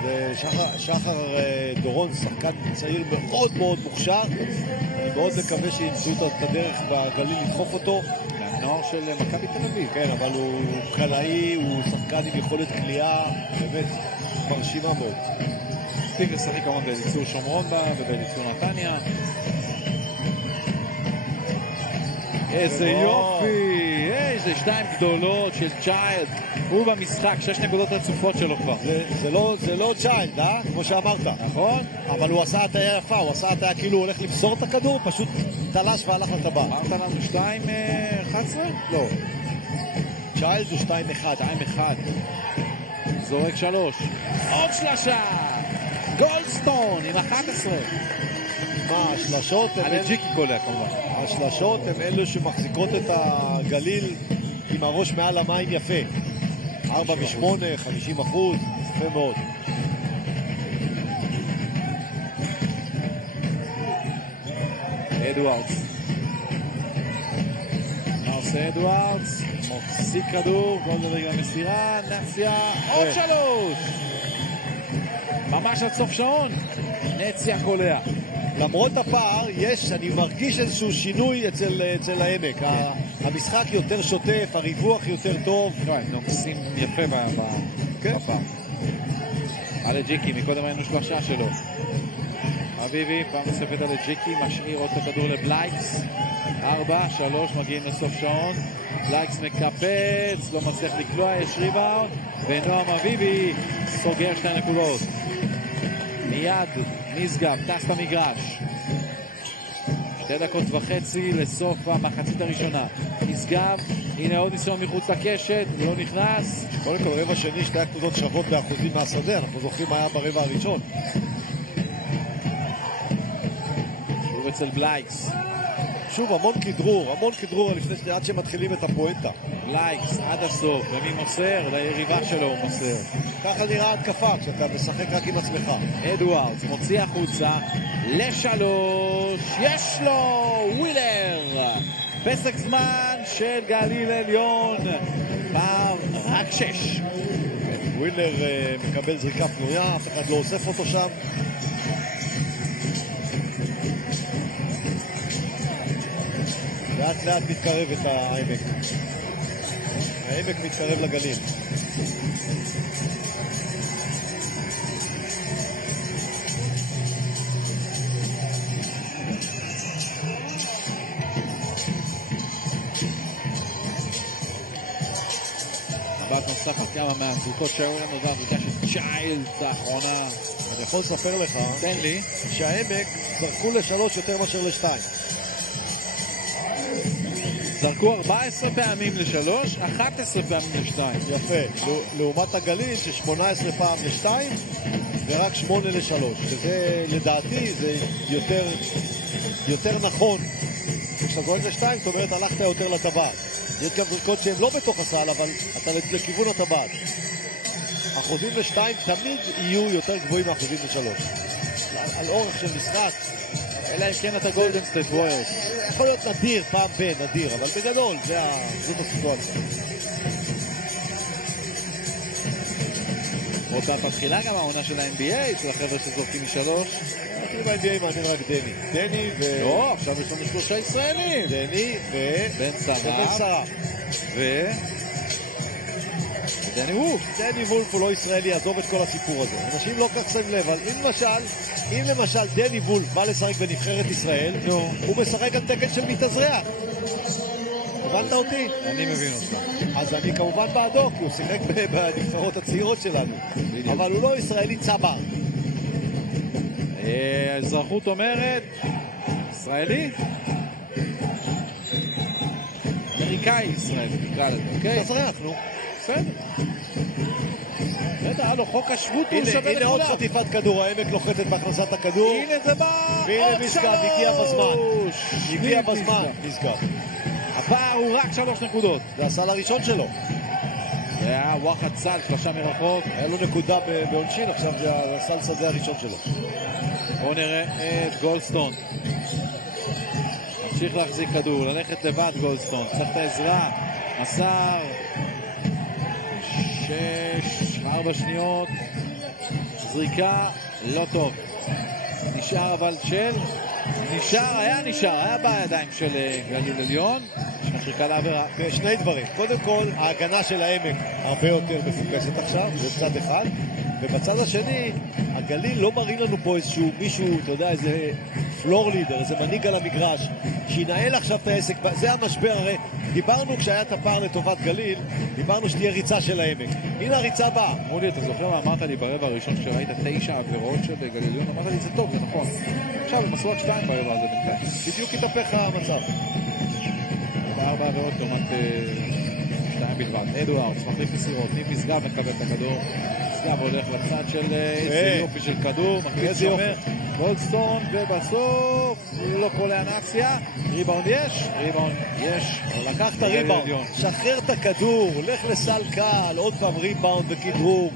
שחר דורון, שחקן צעיר מאוד מאוד מוכשר. אני מאוד מקווה שימצאו את הדרך בגליל לדחוף אותו. הנוער של מכבי תל אביב. כן, אבל הוא קלעי, הוא שחקן עם יכולת קליעה, באמת מרשימה מאוד. מספיק לשחק כמובן באליצור שומרון ובאליצור נתניה. איזה יופי! איזה 2 גדולות של צ'יילד. הוא במשחק, 6 נקודות רצופות שלו כבר. זה לא צ'יילד, כמו שאמרת. נכון? אבל הוא עשה את היפה, הוא עשה את היה כאילו הוא הולך למסור את הכדור, פשוט תלש והלך לטבעת. אמרת לנו 2-11? לא. צ'יילד הוא 2-1. 2-1. זורק 3. עוד שלושה! גולדסטון עם 11. מה, השלשות הם על ג'יקי קולע כמובן. השלשות הם אלו שמחזיקות את הגליל עם הראש מעל המים יפה. 4 ו-8, 50%, יפה מאוד. אדוארדס. מה עושה אדוארדס? מוסיק כדור, גולדברג למסירה, נציה, עוד 3! ממש עד סוף שעון, נציה קולע. למרות הפער, אני מרגיש איזשהו שינוי אצל העמק. המשחק יותר שוטף, הריווח יותר טוב. לא, הם נוגסים יפה בפער. על ג'יקי, מקודם היינו שלושה שלו. אביבי, פעם נוספת על ג'יקי, משאיר עוד הכדור לבלייקס. 4-3, מגיעים לסוף שעון. בלייקס מקפץ, לא מצליח לקלוע, יש ריבאונד. ונועם אביבי סוגר 2 נקודות. מיד נשגב, טס במגרש. 2.5 דקות לסוף המחצית הראשונה. נשגב, הנה עוד ניסיון מחוץ לקשת, לא נכנס. קודם כל רבע שני, 2 נקודות שוות באחוזים מהשדה, אנחנו זוכרים מה היה ברבע הראשון. שוב אצל בלייקס. שוב, המון כדרור לפני עד שמתחילים את הפואנטה. בלייקס עד הסוף, ומי מוסר? ליריבה שלו הוא מוסר. ככה נראה התקפה, כשאתה משחק רק עם עצמך. אדוארדס מוציא החוצה ל3, יש לו ווילר. פסק זמן של גליל עליון, פעם רק 6. ווילר מקבל זריקה פנויה, אף אחד לא אוסף אותו שם. לאט לאט מתקרב את העמק. העמק מתקרב לגליל. בת נוסף על כמה מהזריקות שהיו לנו, זו הזריקה של צ'יילד האחרונה. אני יכול לספר לך תן לי שהעמק זרקו ל3 יותר מאשר ל2. זרקו 14 פעמים ל3, 11 פעמים ל2. יפה, לעומת הגליל ש18 פעם ל2 ורק 8 ל3, שזה לדעתי זה יותר נכון. כשאתה זורק ל2 זאת אומרת הלכת יותר לטבעת. יש גם זריקות שהן לא בתוך הסל, אבל אתה לכיוון הטבעת. אחוזים ל2 תמיד יהיו יותר גבוהים מאחוזים ל3 על אורך של משחק. אלא אם כן אתה גולדן סטייט ווריורס. יכול להיות נדיר, פעם נדיר, אבל בגדול זאת הסיטואציה. עוד פעם מתחילה גם העונה של ה-NBA אצל החבר'ה שזורקים מ3. אפילו ב-NBA מעניין רק דני לא, עכשיו יש לנו 3 ישראלים. דני בן שרה דני וולף. דני וולף הוא לא ישראלי, עזוב את כל הסיפור הזה. אנשים לא כך שמים לב, אבל אם למשל דני וולף בא לשחק בנבחרת ישראל, הוא משחק על תקן של מתאזרח. הבנת אותי? אני מבין אותך. אז אני כמובן בעדו, כי הוא שיחק בנבחרות הצעירות שלנו. אבל הוא לא ישראלי צבר. האזרחות אומרת ישראלי? אמריקאי ישראלי, נקרא לזה, אוקיי? תזרח, נו. בסדר. היה לו חוק השבות, הוא שווה לכולם. הנה עוד חטיפת כדור, העמק לוחצת בהכנסת הכדור. הנה זה בא, והנה משגב, הגיע בזמן. הגיע בזמן, משגב. הפער הוא רק 3 נקודות. זה הסל הראשון שלו. זה היה וואחד סל, 3 מרחוק. היה לו נקודה בעונשין, עכשיו זה הסל שדה הראשון שלו. בואו נראה את גולדסטון. ממשיך להחזיק כדור, ללכת לבד גולדסטון. צריך את העזרה. מסר. 4 שניות. זריקה, לא טוב. נשאר אבל היה בידיים של גליל עליון. שחריקה לעבירה. שני דברים. קודם כל, ההגנה של העמק הרבה יותר מפוקסת עכשיו, זה צד אחד. ובצד השני, הגליל לא מראים לנו פה איזשהו מישהו, אתה יודע, איזה פלור לידר, איזה מנהיג על המגרש, שינהל עכשיו את העסק. זה המשבר, הרי דיברנו כשהיה את הפער לטובת גליל, דיברנו שתהיה ריצה של העמק. הנה הריצה באה. מולי, אתה זוכר מה אמרת לי ברבע הראשון כשראית 9 עבירות של גליל עליון? אמרת לי, זה טוב, זה נכון. עכשיו, הם עשו רק 2 ברבע הזה בינתיים. בדיוק התהפך המצב. 4 עבירות לעומת 2 בלבד. אדוארדס מחליף מסירות, ניב משגב מקבל את הכדור. משגב הולך לצד של איזה יופי של כדור, מחליף שומר, גולדסטון, ובסוף לא קולה הנאציה. ריבאונד יש. לקח את הריבאונד, שחרר את הכדור, הולך לסל קל, עוד פעם ריבאונד וכדרור.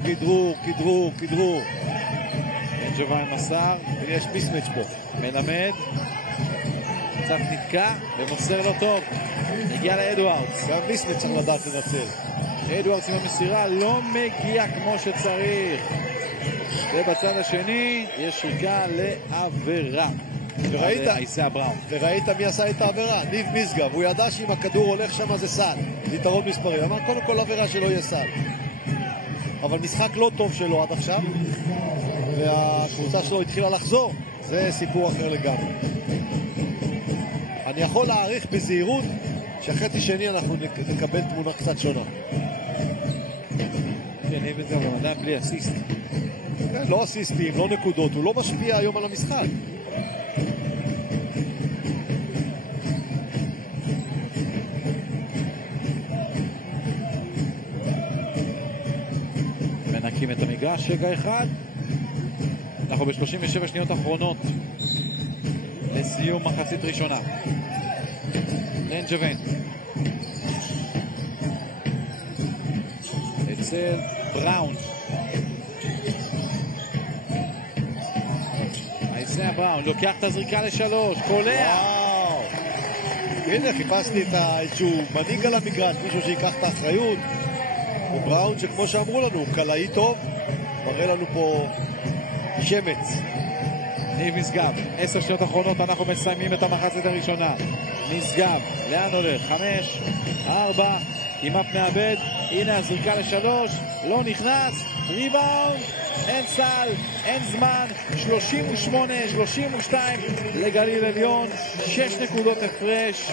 ג'וואן מסר, יש מיסמץ' פה. מלמד, קצת נתקע ומוסר לו טוב. הגיע לאדוארדס. גם מיסמץ' צריך לדעת לנצל. אדוארדס עם המסירה לא מגיע כמו שצריך. ובצד השני יש שריקה לעבירה. וראית מי עשה את העבירה? ניב משגב. הוא ידע שאם הכדור הולך שם זה סל. זה יתרון מספרי. אמר קודם כל עבירה שלא יהיה סל. אבל משחק לא טוב שלו עד עכשיו. והקבוצה שלו התחילה לחזור. זה סיפור אחר לגמרי. אני יכול להעריך בזהירות שאחרי שני אנחנו נקבל תמונה קצת שונה. כן, ניב משגב גם עדיין בלי אסיסט. לא אסיסטים, לא נקודות, הוא לא משפיע היום על המשחק. מנקים את המגרש, רגע אחד. אנחנו ב-37 שניות אחרונות לסיום מחצית ראשונה. לנג'וון אצל בראון. אייסיה בראון לוקח את הזריקה לשלוש, קולע. וואו, הנה חיפשתי את איזשהו מנהיג על המגרש, מישהו שיקח את האחריות. ובראון שכמו שאמרו לנו, קלעי טוב, מראה לנו פה שמץ. ניב משגב, 10 שניות אחרונות, אנחנו מסיימים את המחצית הראשונה. משגב, לאן הולך? 5, 4, כמעט מאבד. הנה הזריקה לשלוש, לא נכנס, ריבאונד, אין סל, אין זמן, 38-32 לגליל עליון, 6 נקודות הפרש,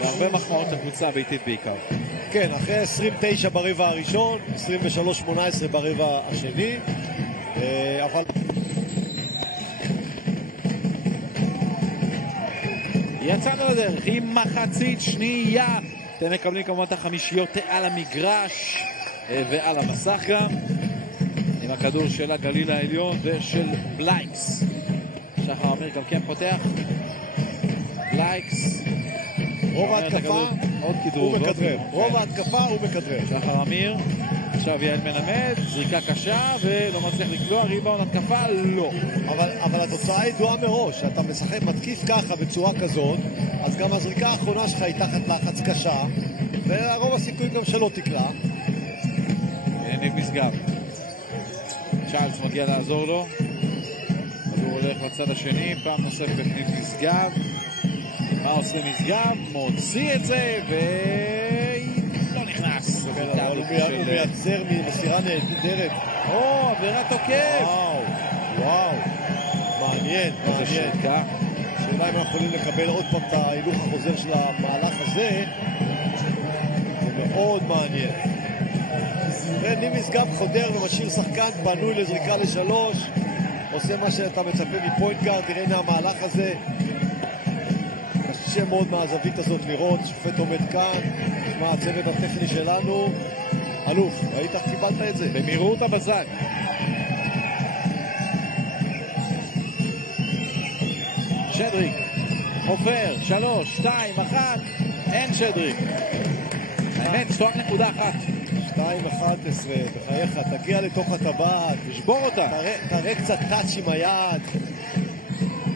והרבה מחמאות לקבוצה הביתית בעיקר. כן, אחרי 29 ברבע הראשון, 23-18 ברבע השני, אבל... יצאנו לדרך עם מחצית שנייה. אתם מקבלים כמובן את החמישיות על המגרש ועל המסך גם, עם הכדור של הגליל העליון ושל בלייקס. שחר אמיר גם כן פותח. בלייקס, רוב ההתקפה הוא מכדרר. רוב ההתקפה הוא מכדרר. שחר אמיר, עכשיו יעל מלמד, זריקה קשה ולא מצליח לקלוע, ריבאונד התקפה, לא. אבל התוצאה ידועה מראש, אתה משחק מתקיף ככה בצורה כזאת, אז גם הזריקה האחרונה שלך היא תחת לחץ קשה, והרוב הסיכוי גם שלא תקלע. ניב משגב, צ'יילס מגיע לעזור לו, הכדור הולך לצד השני, פעם נוספת ניב משגב. מה עושה משגב? מוציא את זה ולא נכנס. הוא מייצר ממסירה נהדרת. עבירה תוקף. וואו, מעניין. שאלה אם אנחנו יכולים לקבל עוד פעם את ההילוך החוזר של המהלך הזה. זה מאוד מעניין. ניב משגב חודר ומשאיר שחקן בנוי לזריקה לשלוש, עושה מה שאתה מצפה מפוינט גארד. תראה הנה המהלך הזה, קשה מאוד מהזווית הזאת לראות, שופט עומד כאן, מה הצוות הטכני שלנו, אלוף, ראית איך קיבלת את זה? במהירות הבזק. שדריק, עופר, 3, 2, 1, אין שדריק. האמת, שטוח נקודה אחת. 2-11, בחייך, תגיע לתוך הטבעת, תשבור אותה. תראה קצת טאץ' עם היד.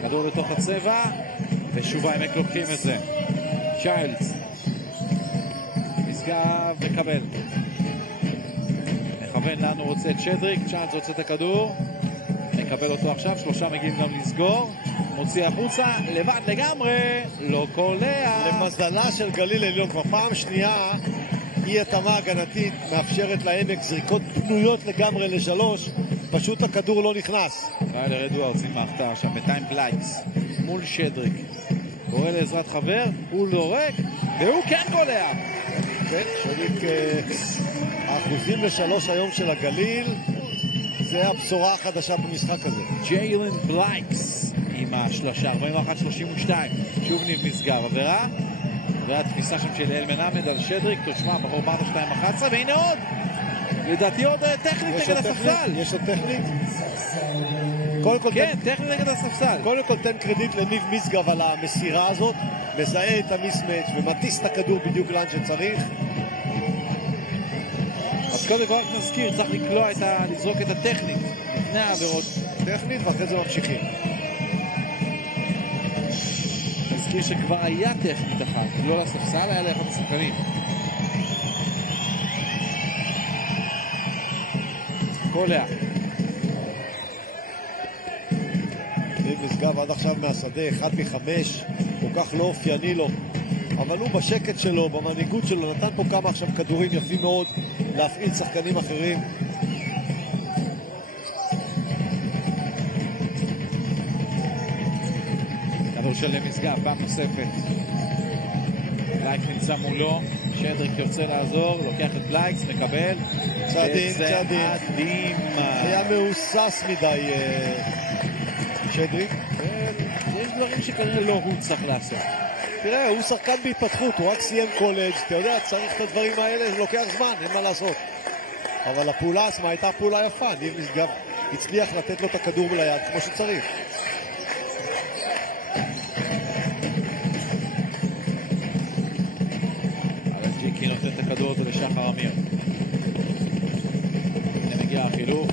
כדור לתוך הצבע, ושוב העמק לוקחים את זה. צ'יילדס. משגב מקבל. מכוון לנו, רוצה את שדריק, צ'יילדס רוצה את הכדור. מקבל אותו עכשיו, 3 מגיעים גם לסגור. מוציא החוצה, לבד לגמרי, לא קולע. למזלה של גליל עליון, כבר פעם שנייה אי התאמה הגנתית מאפשרת לעמק זריקות פנויות לגמרי ל3, פשוט הכדור לא נכנס. ריילר אדוארדס עם ההפתעה שם, בינתיים בלייקס מול שדריק, קורא לעזרת חבר, הוא זורק והוא כן קולע. כן, שדריק, האחוזים ל3 היום של הגליל, זה הבשורה החדשה במשחק הזה. ג'יילן בלייקס עם השלושה, 41-32, שוב ניב משגב, עבירה והתפיסה שם של אל מנמד על שדריק, תושמע, בחור ברדה 2-11, והנה עוד! לדעתי עוד טכנית נגד הספסל. יש עוד טכנית? כן, טכנית נגד הספסל. קודם כל תן קרדיט לניב משגב על המסירה הזאת, מזהה את המיסמץ' ומטיס את הכדור בדיוק לאן שצריך. אז קודם כל רק נזכיר, צריך לזרוק את הטכנית לפני העבירות. טכנית ואחרי זה ממשיכים. נזכיר שכבר היה טכנית אחת, לא לספסל, היה לאחד השחקנים. קולע. ניב משגב עד עכשיו מהשדה, 1 מ-5, כל כך לא אופייני לו. אבל הוא בשקט שלו, במנהיגות שלו, נתן פה כמה עכשיו כדורים יפים מאוד להפעיל שחקנים אחרים. כדור של משגב, פעם נוספת. בלייקס נמצא מולו, שדריק יוצא לעזור, לוקח את בלייקס, מקבל. צעדים. היה מהוסס מדי שדריק. יש דברים שכנראה לא הוא צריך לעשות. תראה, הוא שחקן בהתפתחות, הוא רק סיים קולג', אתה יודע, צריך את הדברים האלה, זה לוקח זמן, אין מה לעשות. אבל הפעולה עצמה הייתה פעולה יפה, ניב משגב הצליח לתת לו את הכדור ליד כמו שצריך. ג'יקי נותן את הכדור הזה לשחר אמיר. הנה מגיע החילוף.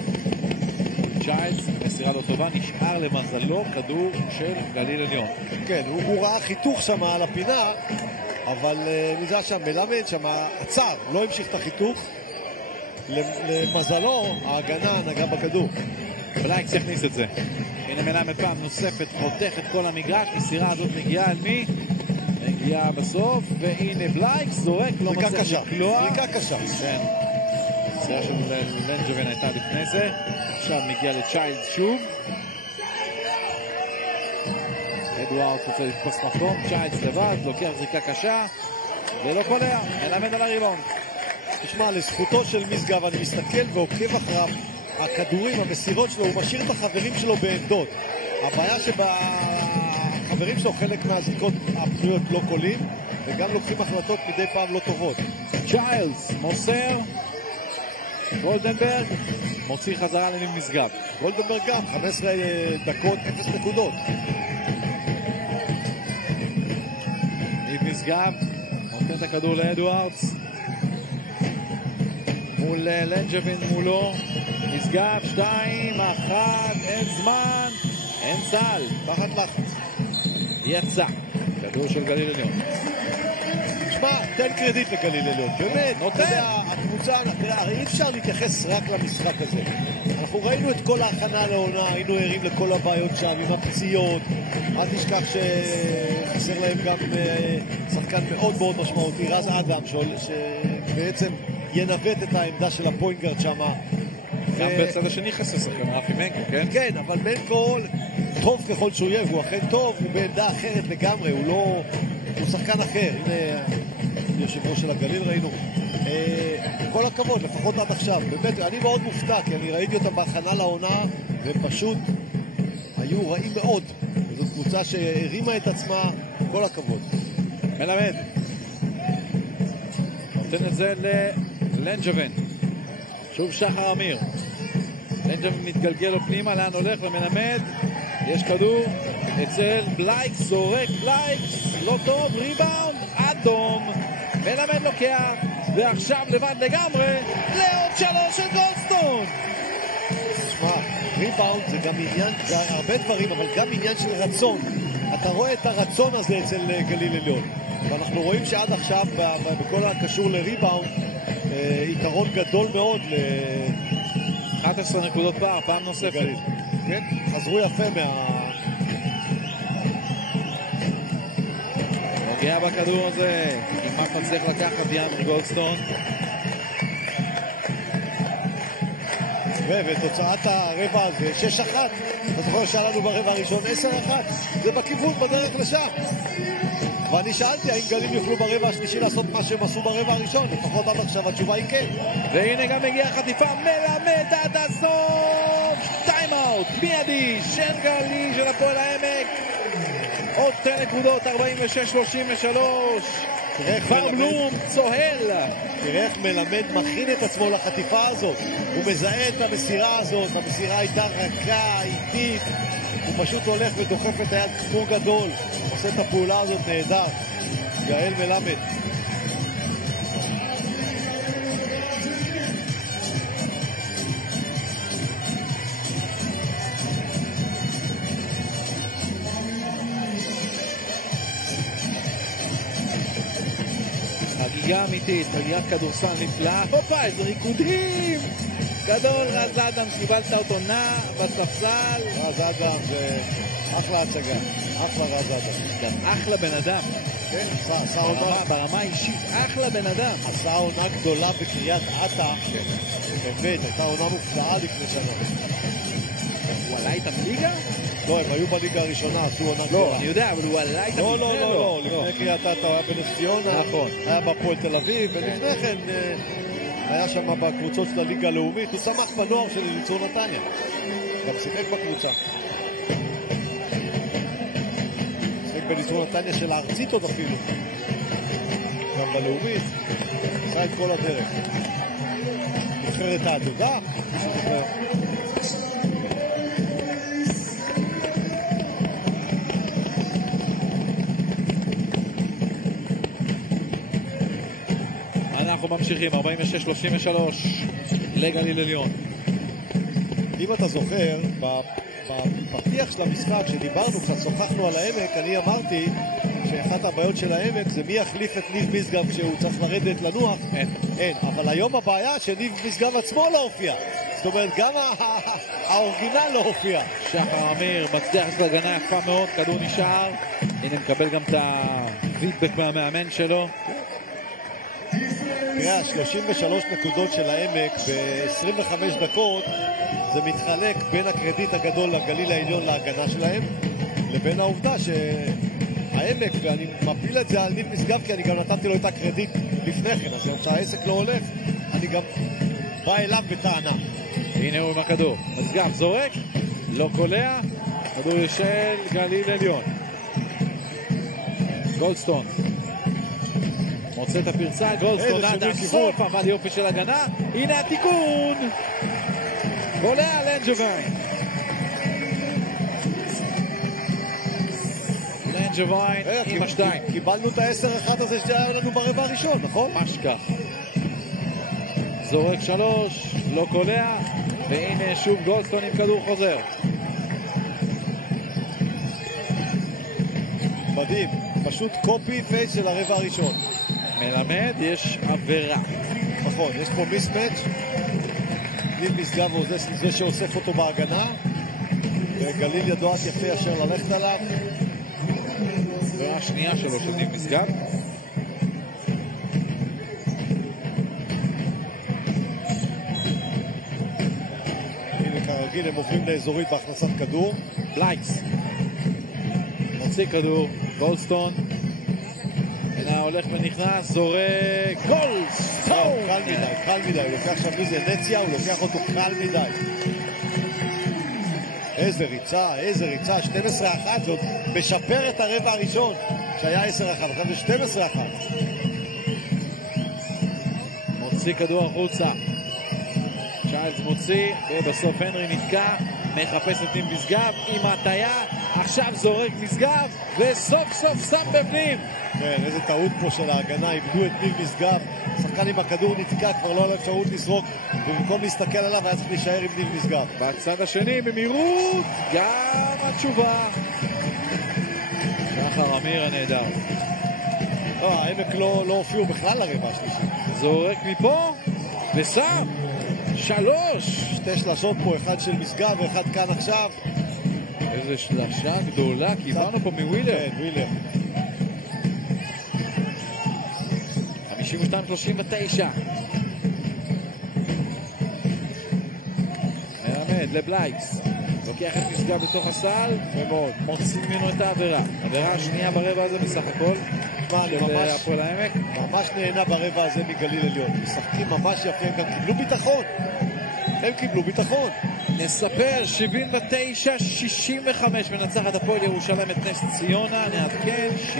צ'יילדס, מסירה לא טובה, נשאר למזלו כדור של גליל עליון. כן, הוא ראה חיתוך שם על הפינה, אבל מזה שם מלמד שם עצר, לא המשיך את החיתוך. למזלו, ההגנה נגע בכדור. בלייקס הכניס את זה. הנה מלמד פעם נוספת, חותך את כל המגרש, מסירה הזאת מגיעה אל מי? מגיעה בסוף, והנה בלייקס זורק, לא מצליח לקלוע. זריקה קשה. כן. מסירה של לנג'וון הייתה לפני זה. עכשיו מגיע לצ'יילד שוב. אדוארדס רוצה לתפוס מקום, צ'יילדס לבד, לוקח זריקה קשה ולא קולע, מלמד על הריבאונד. תשמע, לזכותו של משגב, אני מסתכל ועוקב אחריו, הכדורים, המסירות שלו, הוא משאיר את החברים שלו בעמדות. הבעיה שבחברים שלו חלק מהזריקות הפנויות לא קולים, וגם לוקחים החלטות מדי פעם לא טובות. צ'יילדס מוסר, גולדנברג מוציא חזרה לניב משגב. גולדנברג גם, 15 דקות, 0 נקודות. ניב משגב נותן את הכדור לאדוארדס. מול לנג'וין מולו. משגב, 2, 1, אין זמן, אין סל. פחד לחץ. יצא. כדור של גליל עליון. תשמע, תן קרדיט לגליל עליון, באמת, נותן. הקבוצה, הרי אי אפשר להתייחס רק למשחק הזה. אנחנו ראינו את כל ההכנה לעונה, היינו ערים לכל הבעיות שם, עם הפציעות. אל תשכח שחסר להם גם שחקן מאוד מאוד משמעותי, רז אדם, שבעצם ינווט את העמדה של הפוינגרד שם. גם בצד השני חסר שחקן, רפי מנקו, כן? כן, אבל מנקו, טוב ככל שהוא יהיה, והוא אכן טוב, הוא בעמדה אחרת לגמרי, הוא שחקן אחר. הנה, יושב ראש של הגליל ראינו. כל הכבוד, לפחות עד עכשיו. באמת, אני מאוד מופתע, כי אני ראיתי אותם בהכנה לעונה, והם פשוט היו רעים מאוד. זו קבוצה שהרימה את עצמה, כל הכבוד. מלמד. נותן את זה ללנג'בן. שוב שחר אמיר. לנג'בן מתגלגל לו פנימה, לאן הולך? למלמד. יש כדור אצל בלייקס, זורק בלייקס, לא טוב, ריבאונד, אדום. מלמד לוקח, ועכשיו לבד לגמרי, לעוד 3 של גולדסטון. תשמע, ריבאונד זה גם עניין, זה הרבה דברים, אבל גם עניין של רצון. אתה רואה את הרצון הזה אצל גליל עליון. ואנחנו רואים שעד עכשיו, בכל הקשור לריבאונד, יתרון גדול מאוד 11 נקודות פער, פעם נוספת. כן, חזרו יפה נוגע בכדור הזה, כמעט מצליח לקחת דיאנדרי גולדסטון. ותוצאת הרבע הזה 6-1. אתה זוכר שהיה לנו ברבע הראשון 10-1. זה בכיוון, בדרך לשם. ואני שאלתי האם גלים יוכלו ברבע השלישי לעשות מה שהם עשו ברבע הראשון. לפחות עד עכשיו התשובה היא כן. והנה גם מגיעה חטיפה, מלמד עד הסוף. טיימאוט מיידי של גליל של הפועל העמק. עוד 2 נקודות, 46-33. כבר בלום צוהל. תראה איך מלמד מכין את עצמו לחטיפה הזאת. הוא מזהה את המסירה הזאת. המסירה הייתה רכה, איטית. הוא פשוט הולך ודוחף את היד כמו גדול. עושה את הפעולה הזאת נהדר. יעל מלמד. חגיגה אמיתית, חגיגת כדורסל נפלאה. הופה, איזה ריקודים! גדול, רז אדם, קיבלת אותו נע בספסל. רז אדם זה אחלה הצגה, אחלה רז אדם. גם אחלה בן אדם. כן, עשה עונה. ברמה אישית, אחלה בן אדם. עשה עונה גדולה בקריית אתא. באמת, הייתה עונה מופלאה לפני שנה. הוא עלה איתם ליגה? לא, הם היו בליגה הראשונה, עשו עונה גדולה. לא, אני יודע, אבל הוא עלה איתם לפני. לא, לפני קריית אתא היה בנס ציונה. נכון. היה בהפועל תל אביב, ולפני כן היה שם בקבוצות של הליגה הלאומית. הוא צמח בנוער של אליצור נתניה. גם שיחק בקבוצה. שיחק באליצור נתניה של הארצית עוד אפילו. גם בלאומית. עשה את כל הדרך. נבחרת העתודה. אנחנו ממשיכים, 46-33 לגליל עליון. אם אתה זוכר, בפתיח של המשחק שדיברנו, קצת שוחחנו על העמק, אני אמרתי שאחת הבעיות של העמק זה מי יחליף את ניב משגב כשהוא צריך לרדת לנוח. אין. אבל היום הבעיה שניב משגב עצמו לא הופיע. זאת אומרת, גם האורגינל לא הופיע. שחר אמיר מצליח לעשות הגנה יפה מאוד, כדור נשאר. הנה מקבל גם את הפידבק מהמאמן שלו. תראה, 33 נקודות של העמק ב-25 דקות, זה מתחלק בין הקרדיט הגדול לגליל העליון להגנה שלהם, לבין העובדה שהעמק, ואני מפיל את זה על ניב משגב, כי אני גם נתתי לו את הקרדיט לפני כן, אז כשהעסק לא הולך, אני גם בא אליו בטענה. הנה הוא עם הכדור, משגב זורק, לא קולע, כדור של גליל עליון. גולדסטון מוצא את הפרצה, גולדסטון עד הסוף, אבל יופי של הגנה. הנה התיקון, קולע לנג'ווין. לנג'ווין עם השתיים. קיבלנו את ה-10-1 הזה שהיה לנו ברבע הראשון, נכון? ממש כך. זורק 3, לא קולע, והנה שוב גולדסטון עם כדור חוזר. מדהים, פשוט קופי פייס של הרבע הראשון. מלמד, יש עבירה. נכון, יש פה מיסמץ'. ניב משגב הוא זה שאוסף אותו בהגנה, וגליל ידוע יפה ישר ללכת עליו. עבירה שנייה שלו של ניב משגב. הנה כרגיל הם עוברים לאזורית בהכנסת כדור. בלייקס מוציא כדור, גולדסטון הנה הולך ונכנס, זורק גולדסטון. קל מדי, הוא לוקח שם איזה נציה, הוא לוקח אותו קל מדי. איזה ריצה, 12-1, זאת משפר את הרבע הראשון. שהיה 10-1, עכשיו זה 12-1. מוציא כדור החוצה. צ'יילס מוציא, ובסוף הנרי נתקע, מחפש את ניב משגב עם הטיה, עכשיו זורק משגב, וסוף סוף שם בפנים. כן, איזה טעות פה של ההגנה, איבדו את ניב משגב, שחקן עם הכדור נתקע, כבר לא היה אפשרות לזרוק, ובמקום להסתכל עליו היה צריך להישאר עם ניב משגב. בצד השני, במהירות, גם התשובה. שחר אמיר הנהדר. העמק לא הופיעו בכלל לרבע השלישי. זורק מפה, ושם. 3. שתי שלשות פה, אחד של משגב ואחד כאן עכשיו. איזה שלשה גדולה, קיבלנו פה מווילר. כן, ווילר. 52-39. מלמד לבלייקס. לוקח את משגב בתוך הסל, ומאוד מוציא ממנו את העבירה. העבירה השנייה ברבע הזה בסך הכל. הפועל העמק. ממש נהנה ברבע הזה מגליל עליון. משחקים ממש יפה, גם קיבלו ביטחון. הם קיבלו ביטחון. נספר, 79-65 מנצחת הפועל ירושלים את נס ציונה. נעדכן, 79-65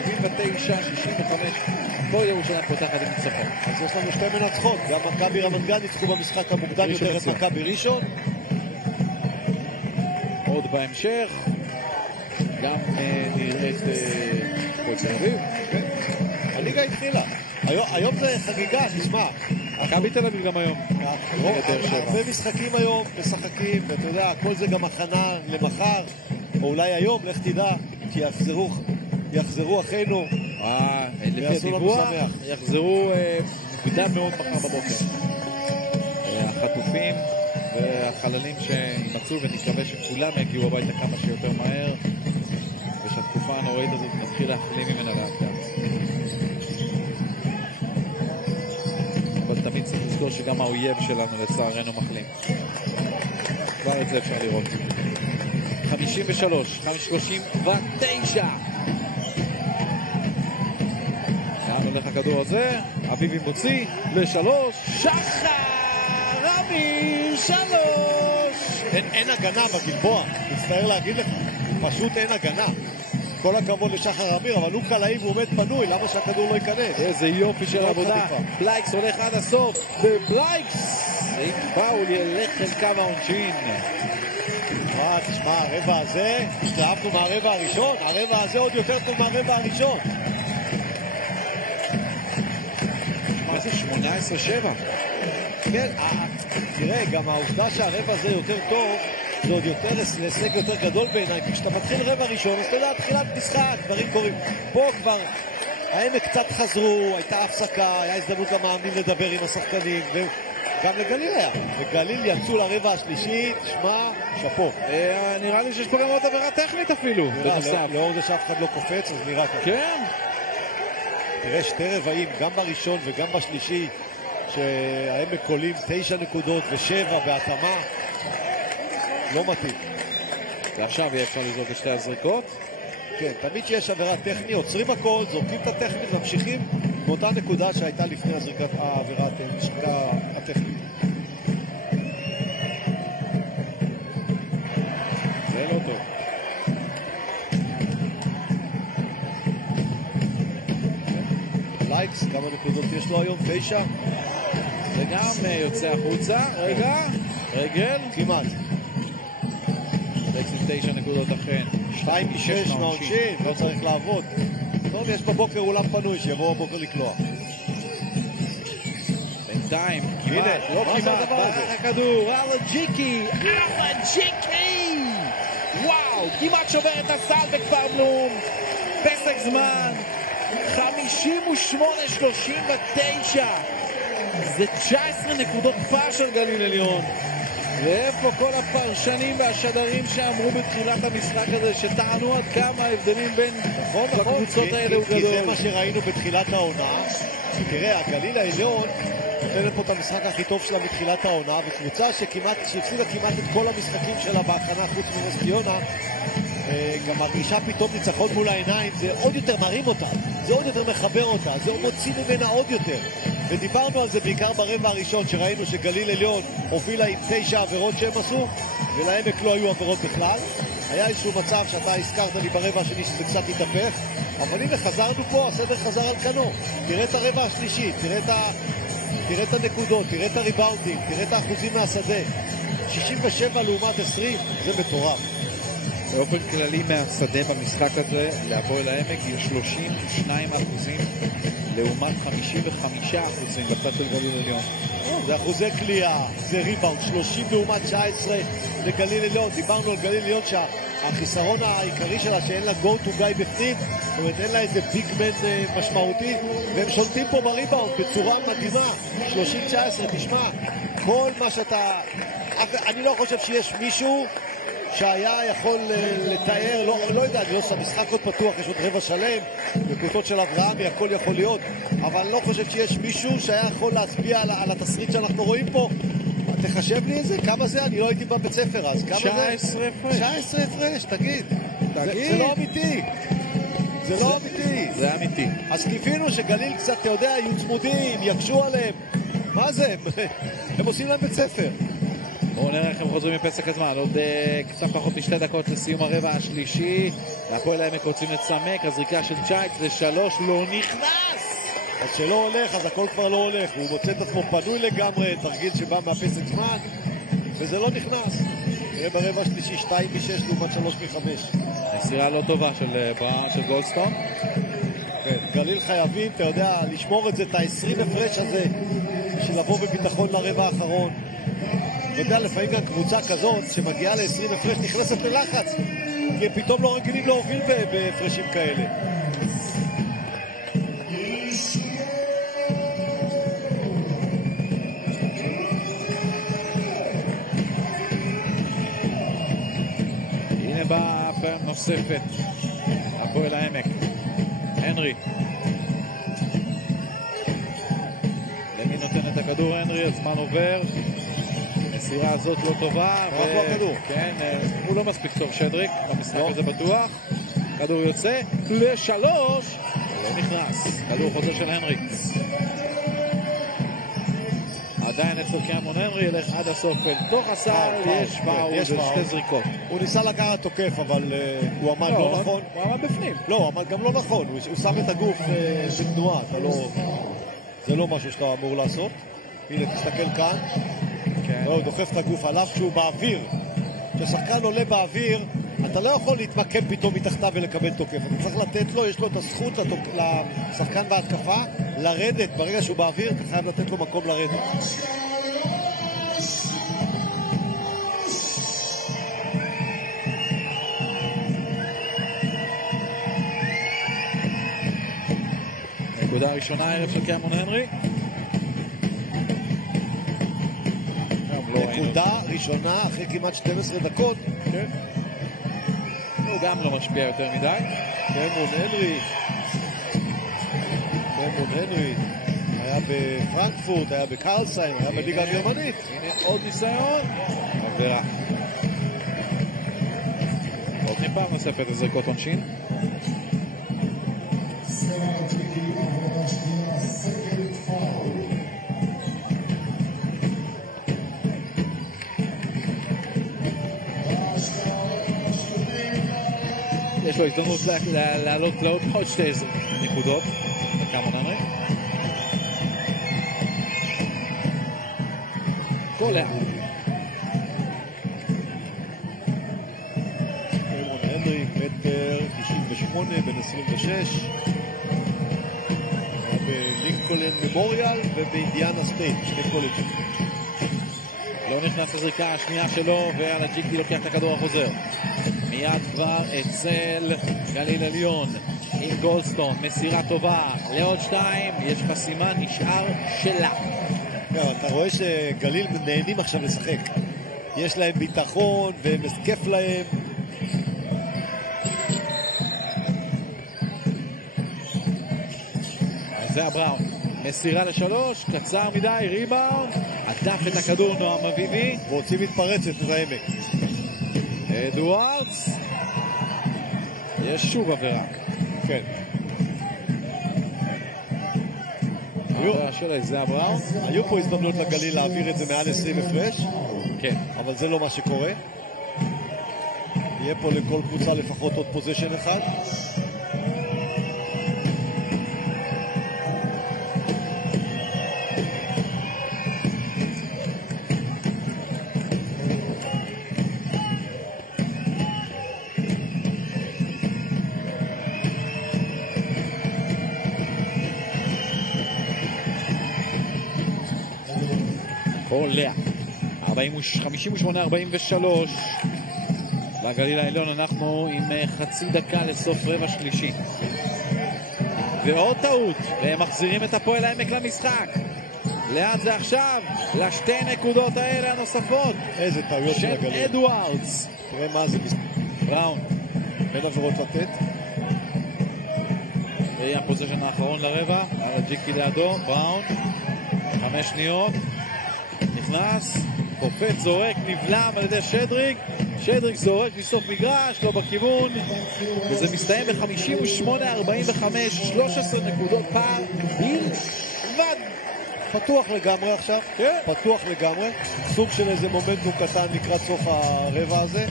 הפועל ירושלים פותחת עם ניצחון. אז יש לנו שתי מנצחות. גם מכבי רמת גן ניצחו במשחק המוקדם יותר את מכבי ראשון. עוד בהמשך גם נראית הפועל תל אביב. הליגה התחילה. היום זה חגיגה, תשמע. מכבי תל אביב גם היום. הרבה משחקים היום משחקים, ואתה יודע, כל זה גם הכנה למחר, או אולי היום, לך תדע, כי יחזרו אחינו. לפי הדיווח, יחזרו מוקדם מאוד מחר בבוקר. החטופים והחללים שימצאו, ונקווה שכולם יגיעו הביתה כמה שיותר מהר, ושהתקופה הנוראית הזאת נתחיל להחלים ממנה לאט לאט. אבל תמיד צריך לזכור שגם האויב שלנו לצערנו מחלים. כבר את זה אפשר לראות. 53-39. גם הולך הכדור הזה, אביבי מוציא ל3, שחר אמיר 3. אין הגנה בגלבוע, מצטער להגיד לך, פשוט אין הגנה. כל הכבוד לשחר אמיר, אבל הוא קלעי והוא עומד פנוי, למה שהכדור לא ייכנס? איזה יופי של עבודה. בלייקס הולך עד הסוף, ובלייקס פאול ילך אל קו העונשין. תשמע, הרבע הזה, התלהבנו מהרבע הראשון, הרבע הזה עוד יותר טוב מהרבע הראשון. מה זה 18-7? כן, תראה, גם העובדה שהרבע הזה יותר טוב, זה עוד יותר הישג יותר גדול בעיניי, כי כשאתה מתחיל רבע ראשון, אז אתה יודע, תחילת משחק, דברים קורים. פה כבר העמק קצת חזרו, הייתה הפסקה, היה הזדמנות למאמנים לדבר עם השחקנים, וגם לגליל היה. וגליל יצאו לרבע השלישי, תשמע, שפו. נראה לי שיש פה גם עוד עבירה טכנית אפילו. לאור זה שאף אחד לא קופץ, אז נראה ככה. כן. תראה, שתי רבעים, גם בראשון וגם בשלישי, שהעמק קולים 9 נקודות ו7 בהתאמה. לא מתאים. ועכשיו יהיה אפשר לזרוק את שתי הזריקות. כן, תמיד שיש עבירה טכנית, עוצרים הכל, זורקים את הטכנית וממשיכים באותה נקודה שהייתה לפני הזריקת העבירה הטכנית. זה לא טוב. לייקס, כמה נקודות יש לו היום? 9? וגם יוצא החוצה. רגע, רגל. כמעט. לייקס עם 9 נקודות אכן. 2-6 מהעונשין, לא צריך לעבוד. טוב, יש בבוקר אולם פנוי, שיבוא בבוקר לקלוע. בינתיים, הנה, לא כמעט, ברח הכדור, אלג'יקי, וואו, כמעט שובר את הסל בכפר בלום, פסק זמן, 58-39, זה 19 נקודות פער של גליל עליון. ואיפה כל הפרשנים והשדרים שאמרו בתחילת המשחק הזה, שטענו עד כמה ההבדלים בין הקבוצות האלה הוא גדול. כי זה מה שראינו בתחילת העונה. תראה, הגליל העליון נותנת פה את המשחק הכי טוב שלה בתחילת העונה, וקבוצה שהפסידה כמעט את כל המשחקים שלה בהכנה חוץ מנס ציונה, גם מרגישה פתאום ניצחון מול העיניים, זה עוד יותר מרים אותה, זה עוד יותר מחבר אותה, זה מוציא ממנה עוד יותר. ודיברנו על זה בעיקר ברבע הראשון, שראינו שגליל עליון הובילה עם 9 עבירות שהם עשו, ולעמק לא היו עבירות בכלל. היה איזשהו מצב שאתה הזכרת לי ברבע השני שזה קצת התהפך, אבל הנה חזרנו פה, הסדר חזר על כנו. תראה את הרבע השלישי, תראה את הנקודות, תראה את הריבאונדים, תראה את האחוזים מהשדה. 67 לעומת 20, זה מטורף. באופן כללי מהשדה במשחק הזה, להפועל העמק יש 32% לעומת 55% בצד של גליל עליון. זה אחוזי קליעה, זה ריבאונד, 30 לעומת 19 לגליל עליון. דיברנו על גליל עליון שהחיסרון העיקרי שלה שאין לה go to guy בפנים, זאת אומרת אין לה איזה ביגמן משמעותי, והם שולטים פה בריבאונד בצורה מדהימה. 30-19, תשמע, כל מה שאתה... אני לא חושב שיש מישהו שהיה יכול לתאר, לא יודע, אני לא עושה משחק עוד פתוח, יש עוד רבע שלם, בקבוצות של אברהמי, הכל יכול להיות, אבל אני לא חושב שיש מישהו שהיה יכול להצביע על התסריט שאנחנו רואים פה. תחשב לי את זה, כמה זה? אני לא הייתי בבית ספר אז, כמה 19 הפרש. 19 הפרש, תגיד. זה לא אמיתי. זה לא אמיתי. זה אמיתי. אז קיווינו שגליל קצת, אתה יודע, יהיו צמודים, יקשו עליהם. מה זה? הם עושים להם בית ספר. בואו נראה איך הם חוזרים מפסק הזמן. עוד קצת פחות מ2 דקות לסיום הרבע השלישי. להפועל העמק רוצים לצמק, הזריקה של צ'ייט ל3 לא נכנס. אז שלא הולך, אז הכל כבר לא הולך. הוא מוצא את עצמו פנוי לגמרי, תרגיל שבא מהפסק זמן, וזה לא נכנס. נראה ברבע השלישי 2-6 לעומת 3-5. מסירה לא טובה של בראון, של גולדסטון. כן, גליל חייבים, אתה יודע, לשמור את זה, את ה-20 הפרש הזה, בשביל לבוא בביטחון לרבע האחרון. אתה יודע, לפעמים גם קבוצה כזאת שמגיעה ל-20 הפרש נכנסת ללחץ, כי הם פתאום לא רגילים להוביל בהפרשים כאלה. הנה באה פעם נוספת הפועל העמק. הנרי, למי נותן את הכדור? הנרי, הזמן עובר, המסירה הזאת לא טובה, כן, הוא לא מספיק טוב שדריק במשחק הזה בטוח. כדור יוצא ל3, לא נכנס. כדור חוזר של הנרי, עדיין אצל קיימון. הנרי ילך עד הסוף אל תוך הסל, יש פאול של 2 זריקות. הוא ניסה לקחת תוקף, אבל הוא עמד לא נכון. הוא עמד בפנים. לא, הוא עמד גם לא נכון, הוא שם את הגוף בתנועה, זה לא משהו שאתה אמור לעשות. הנה, תסתכל כאן, הוא דוחף את הגוף עליו כשהוא באוויר. כששחקן עולה באוויר, אתה לא יכול להתמקם פתאום מתחתיו ולקבל תוקף. אתה צריך לתת לו, יש לו את הזכות לשחקן בהתקפה לרדת. ברגע שהוא באוויר, אתה חייב לתת לו מקום לרדת. נקודה ראשונה הערב של קיימון הנרי. נקודה ראשונה אחרי כמעט 12 דקות. כן. הוא גם לא משפיע יותר מדי. קיימון הנרי היה בפרנקפורט, היה בקרלסהיים, היה בליגה הגרמנית. הנה עוד ניסיון, עבירה. עוד פעם נוספת לזריקות עונשין. יש לו הזדמנות לעלות לעוד 2 נקודות. קיימון הנרי. כל העם. קיימון הנרי, 1.98 מטר, בן 26. היה בלינקולן ממוריאל ובאינדיאנה סטייט, 2 קולג'ים. לא נכנס לזריקה השנייה שלו, והלג'יקי לוקח את הכדור החוזר. מיד כבר אצל גליל עליון עם גולדסטון, מסירה טובה לעוד 2, יש בסימן, נשאר שלה. אתה רואה שגליל נהנים עכשיו לשחק, יש להם ביטחון והם כיף להם. זה הבראון, מסירה ל3, קצר מדי, ריבאונד, עדף את הכדור נועם אביבי, רוצים להתפרץ את העמק. אדוארדס, יש שוב עבירה. כן. המעבר של איזיה בראון. היו פה הזדמנות לגליל להעביר את זה מעל 20 הפרש, כן. אבל זה לא מה שקורה. יהיה פה לכל קבוצה לפחות עוד פוזיישן אחד. עולה 58-43 לגליל העליון. אנחנו עם חצי דקה לסוף רבע שלישי, ועוד טעות, והם מחזירים את הפועל העמק למשחק. לאן זה עכשיו? לשתי נקודות האלה הנוספות. איזה טעויות של הגליל. של אדוארדס. תראה מה זה. בראון. אין עבירות לתת. והיא הפוזיישן האחרון לרבע. ג'יקי לידו. בראון. 5 שניות. נכנס. קופץ, זורק, נבלם על ידי שדריק. שדריק זורק מסוף מגרש, לא בכיוון. וזה מסתיים ב-58-45. 13 נקודות פער. בלבד. פתוח לגמרי עכשיו, כן. פתוח לגמרי, סוג של איזה מומנטום קטן לקראת סוף הרבע הזה.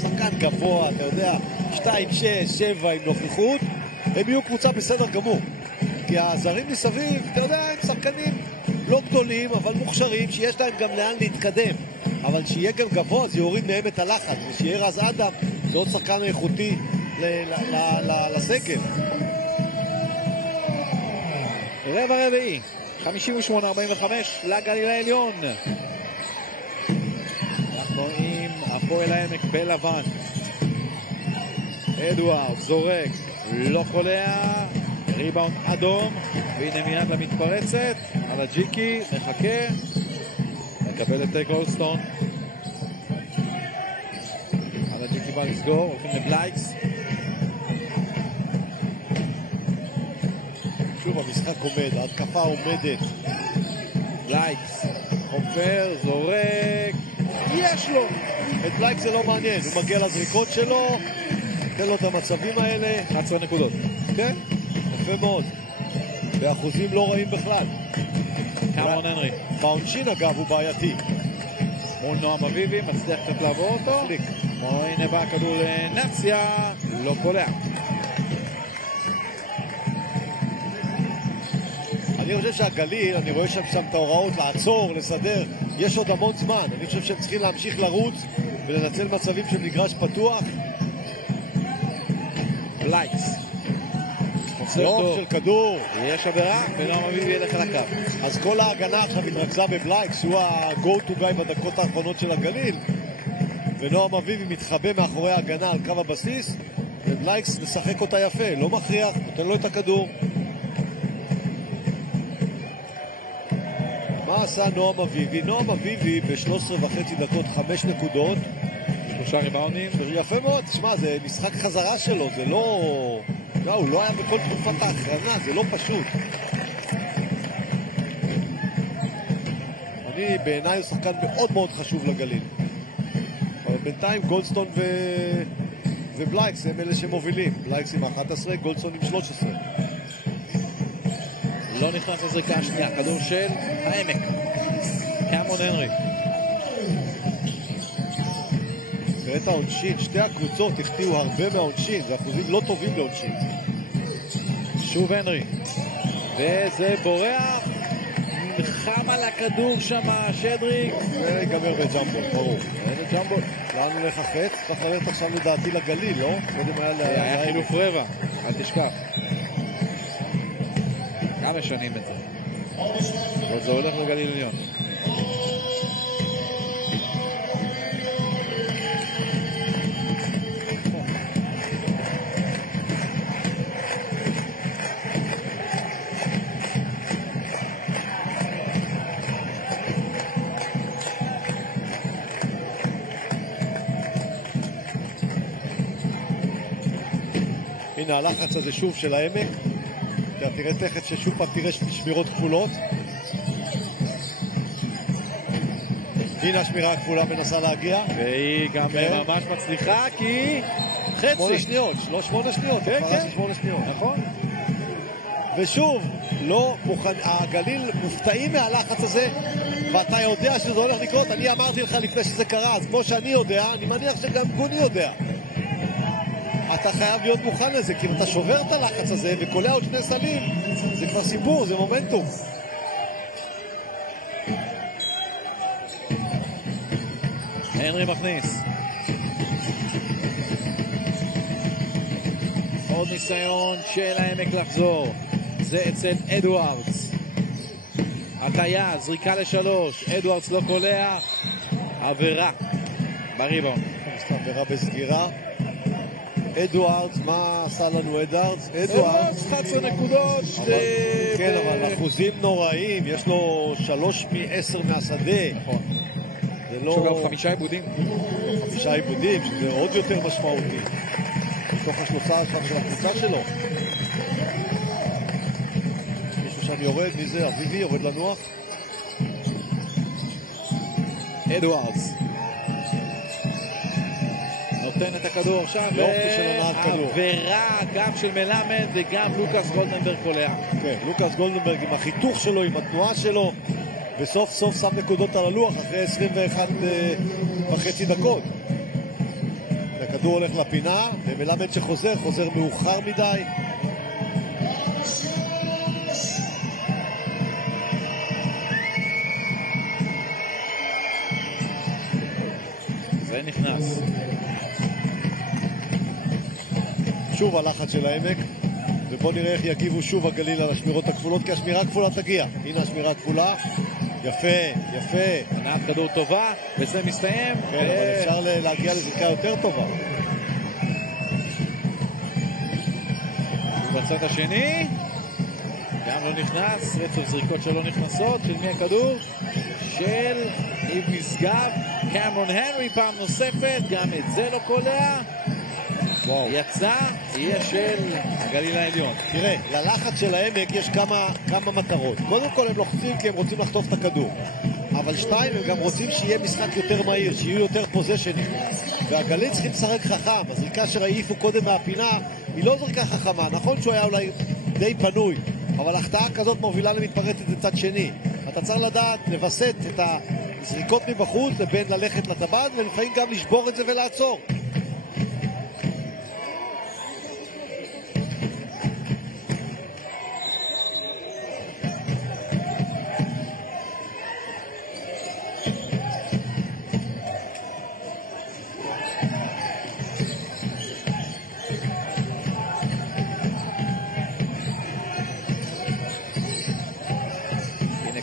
שחקן גבוה, אתה יודע, 2, 6, 7 עם נוכחות, הם יהיו קבוצה בסדר גמור. כי הזרים מסביב, אתה יודע, הם שחקנים לא גדולים, אבל מוכשרים, שיש להם גם לאן להתקדם. אבל שיהיה גם גבוה, זה יוריד מהם את הלחץ, ושיהיה רז אדם, זה עוד שחקן איכותי לסגל. רבע רביעי. 58-45 לגליל העליון. אנחנו עם הפועל העמק בלבן. אדוארד זורק, לא קולע, ריבאונד אדום, והנה מיד למתפרצת על הג'יקי, מחכה, מקבל את גולדסטון. על הג'יקי בא לסגור, הולכים לבלייקס. שוב המשחק עומד, ההתקפה עומדת. בלייקס, חופר, זורק, יש לו! את בלייקס זה לא מעניין, הוא מגיע לזריקות שלו, תן לו את המצבים האלה. 11 נקודות. כן, יפה מאוד. באחוזים לא רעים בכלל. קמרון הנרי. בעונשין אגב הוא בעייתי. מול נועם אביבי, מצליח קצת לעבור אותו. הנה בא הכדור לנקסיה, לא קולע. אני חושב שהגליל, אני רואה שם את ההוראות לעצור, לסדר, יש עוד המון זמן. אני חושב שהם צריכים להמשיך לרוץ ולנצל מצבים של מגרש פתוח. בלייקס. יום של כדור. יש עבירה, ונועם אביבי ילך על הקו. אז כל ההגנה עכשיו התרכזה בבלייקס, הוא ה-go to guy בדקות האחרונות של הגליל. ונועם אביבי מתחבא מאחורי ההגנה על קו הבסיס, ובלייקס משחק אותה יפה, לא מכריח, נותן לו את הכדור. מה עשה נועם אביבי? נועם אביבי ב-13.5 דקות 5 נקודות, 3 ריבאונדים. יפה מאוד, תשמע, זה משחק חזרה שלו, זה לא... הוא לא היה בכל תקופת האחרונה, זה לא פשוט. בעיניי הוא שחקן מאוד מאוד חשוב לגליל. אבל בינתיים גולדסטון ובלייקס הם אלה שמובילים. בלייקס עם 11, גולדסטון עם 13. לא נכנס לזריקה השנייה, כדור של העמק. קמרון הנרי. ואת העונשין, שתי הקבוצות החטיאו הרבה מהעונשין, זה אחוזים לא טובים לעונשין. שוב הנרי. וזה בורח. נלחם על הכדור שם, שדריק. ויגמר בג'מבו, ברור. ג'מבו. לאן הולך החץ? צריך ללכת עכשיו לדעתי לגליל, לא? קודם היה חילוף רבע, אל תשכח. כמה משנים את זה. אבל זה הולך לגליל עליון. הנה הלחץ הזה שוב של העמק. תראה תכף ששוב פעם תראה שמירות כפולות. הנה השמירה הכפולה מנסה להגיע. והיא גם ממש מצליחה כי חצי. 8 שניות, לא 8 שניות. כן, כן. 8 שניות. נכון. ושוב, לא מוכן, הגליל מופתעים מהלחץ הזה, ואתה יודע שזה הולך לקרות. אני אמרתי לך לפני שזה קרה, אז כמו שאני יודע, אני מניח שגם גוני יודע. אתה חייב להיות מוכן לזה, כי אם אתה שובר את הלחץ הזה וקולע עוד שני סלים, זה כבר סיפור, זה מומנטום. הנרי מכניס. עוד ניסיון של העמק לחזור. זה אצל אדוארדס. הטיה, זריקה לשלוש. אדוארדס לא קולע. עבירה בריבאונד. עבירה בסגירה. אדוארדס, מה עשה לנו אדוארדס? אדוארדס 11 נקודות. כן, אבל אחוזים נוראים. יש לו 3 מ-10 מהשדה. נכון. זה לא... יש לו גם 5 עיבודים. 5 עיבודים, שזה עוד יותר משמעותי. מתוך השלושה של הקבוצה שלו. מישהו שם יורד, מי זה? אביבי יורד לנוח. אדוארדס נותן את הכדור עכשיו, ועבירה גם של מלמד וגם לוקאס גולדנברג קולע. כן, לוקאס גולדנברג עם החיתוך שלו, עם התנועה שלו, וסוף סוף שם נקודות על הלוח אחרי 21.5 דקות. הכדור הולך לפינה, ומלמד שחוזר, חוזר מאוחר מדי. זה נכנס. שוב הלחץ של העמק, ובוא נראה איך יגיבו שוב הגליל על השמירות הכפולות, כי השמירה הכפולה תגיע. הנה השמירה הכפולה. יפה, יפה. ענת כדור טובה, וזה מסתיים. כן, אבל אפשר להגיע לזריקה יותר טובה. בצד השני, גם לא נכנס, רצף זריקות שלא נכנסות. של מי הכדור? של איב משגב. קמרון הנרי פעם נוספת, גם את זה לא קולע. יצא, יהיה של הגליל העליון. תראה, ללחץ של העמק יש כמה מטרות. קודם כל הם לוחצים כי הם רוצים לחטוף את הכדור, אבל שתיים, הם גם רוצים שיהיה משחק יותר מהיר, שיהיו יותר פוזיישנים, והגליל צריכים לשחק חכם. הזריקה שראיפו קודם מהפינה היא לא זריקה חכמה. נכון שהוא היה אולי די פנוי, אבל החטאה כזאת מובילה למתפרצת לצד שני. אתה צריך לדעת לבסט את הזריקות מבחוץ לבין ללכת לטבעת, ולפעמים גם לשבור את זה ולעצור.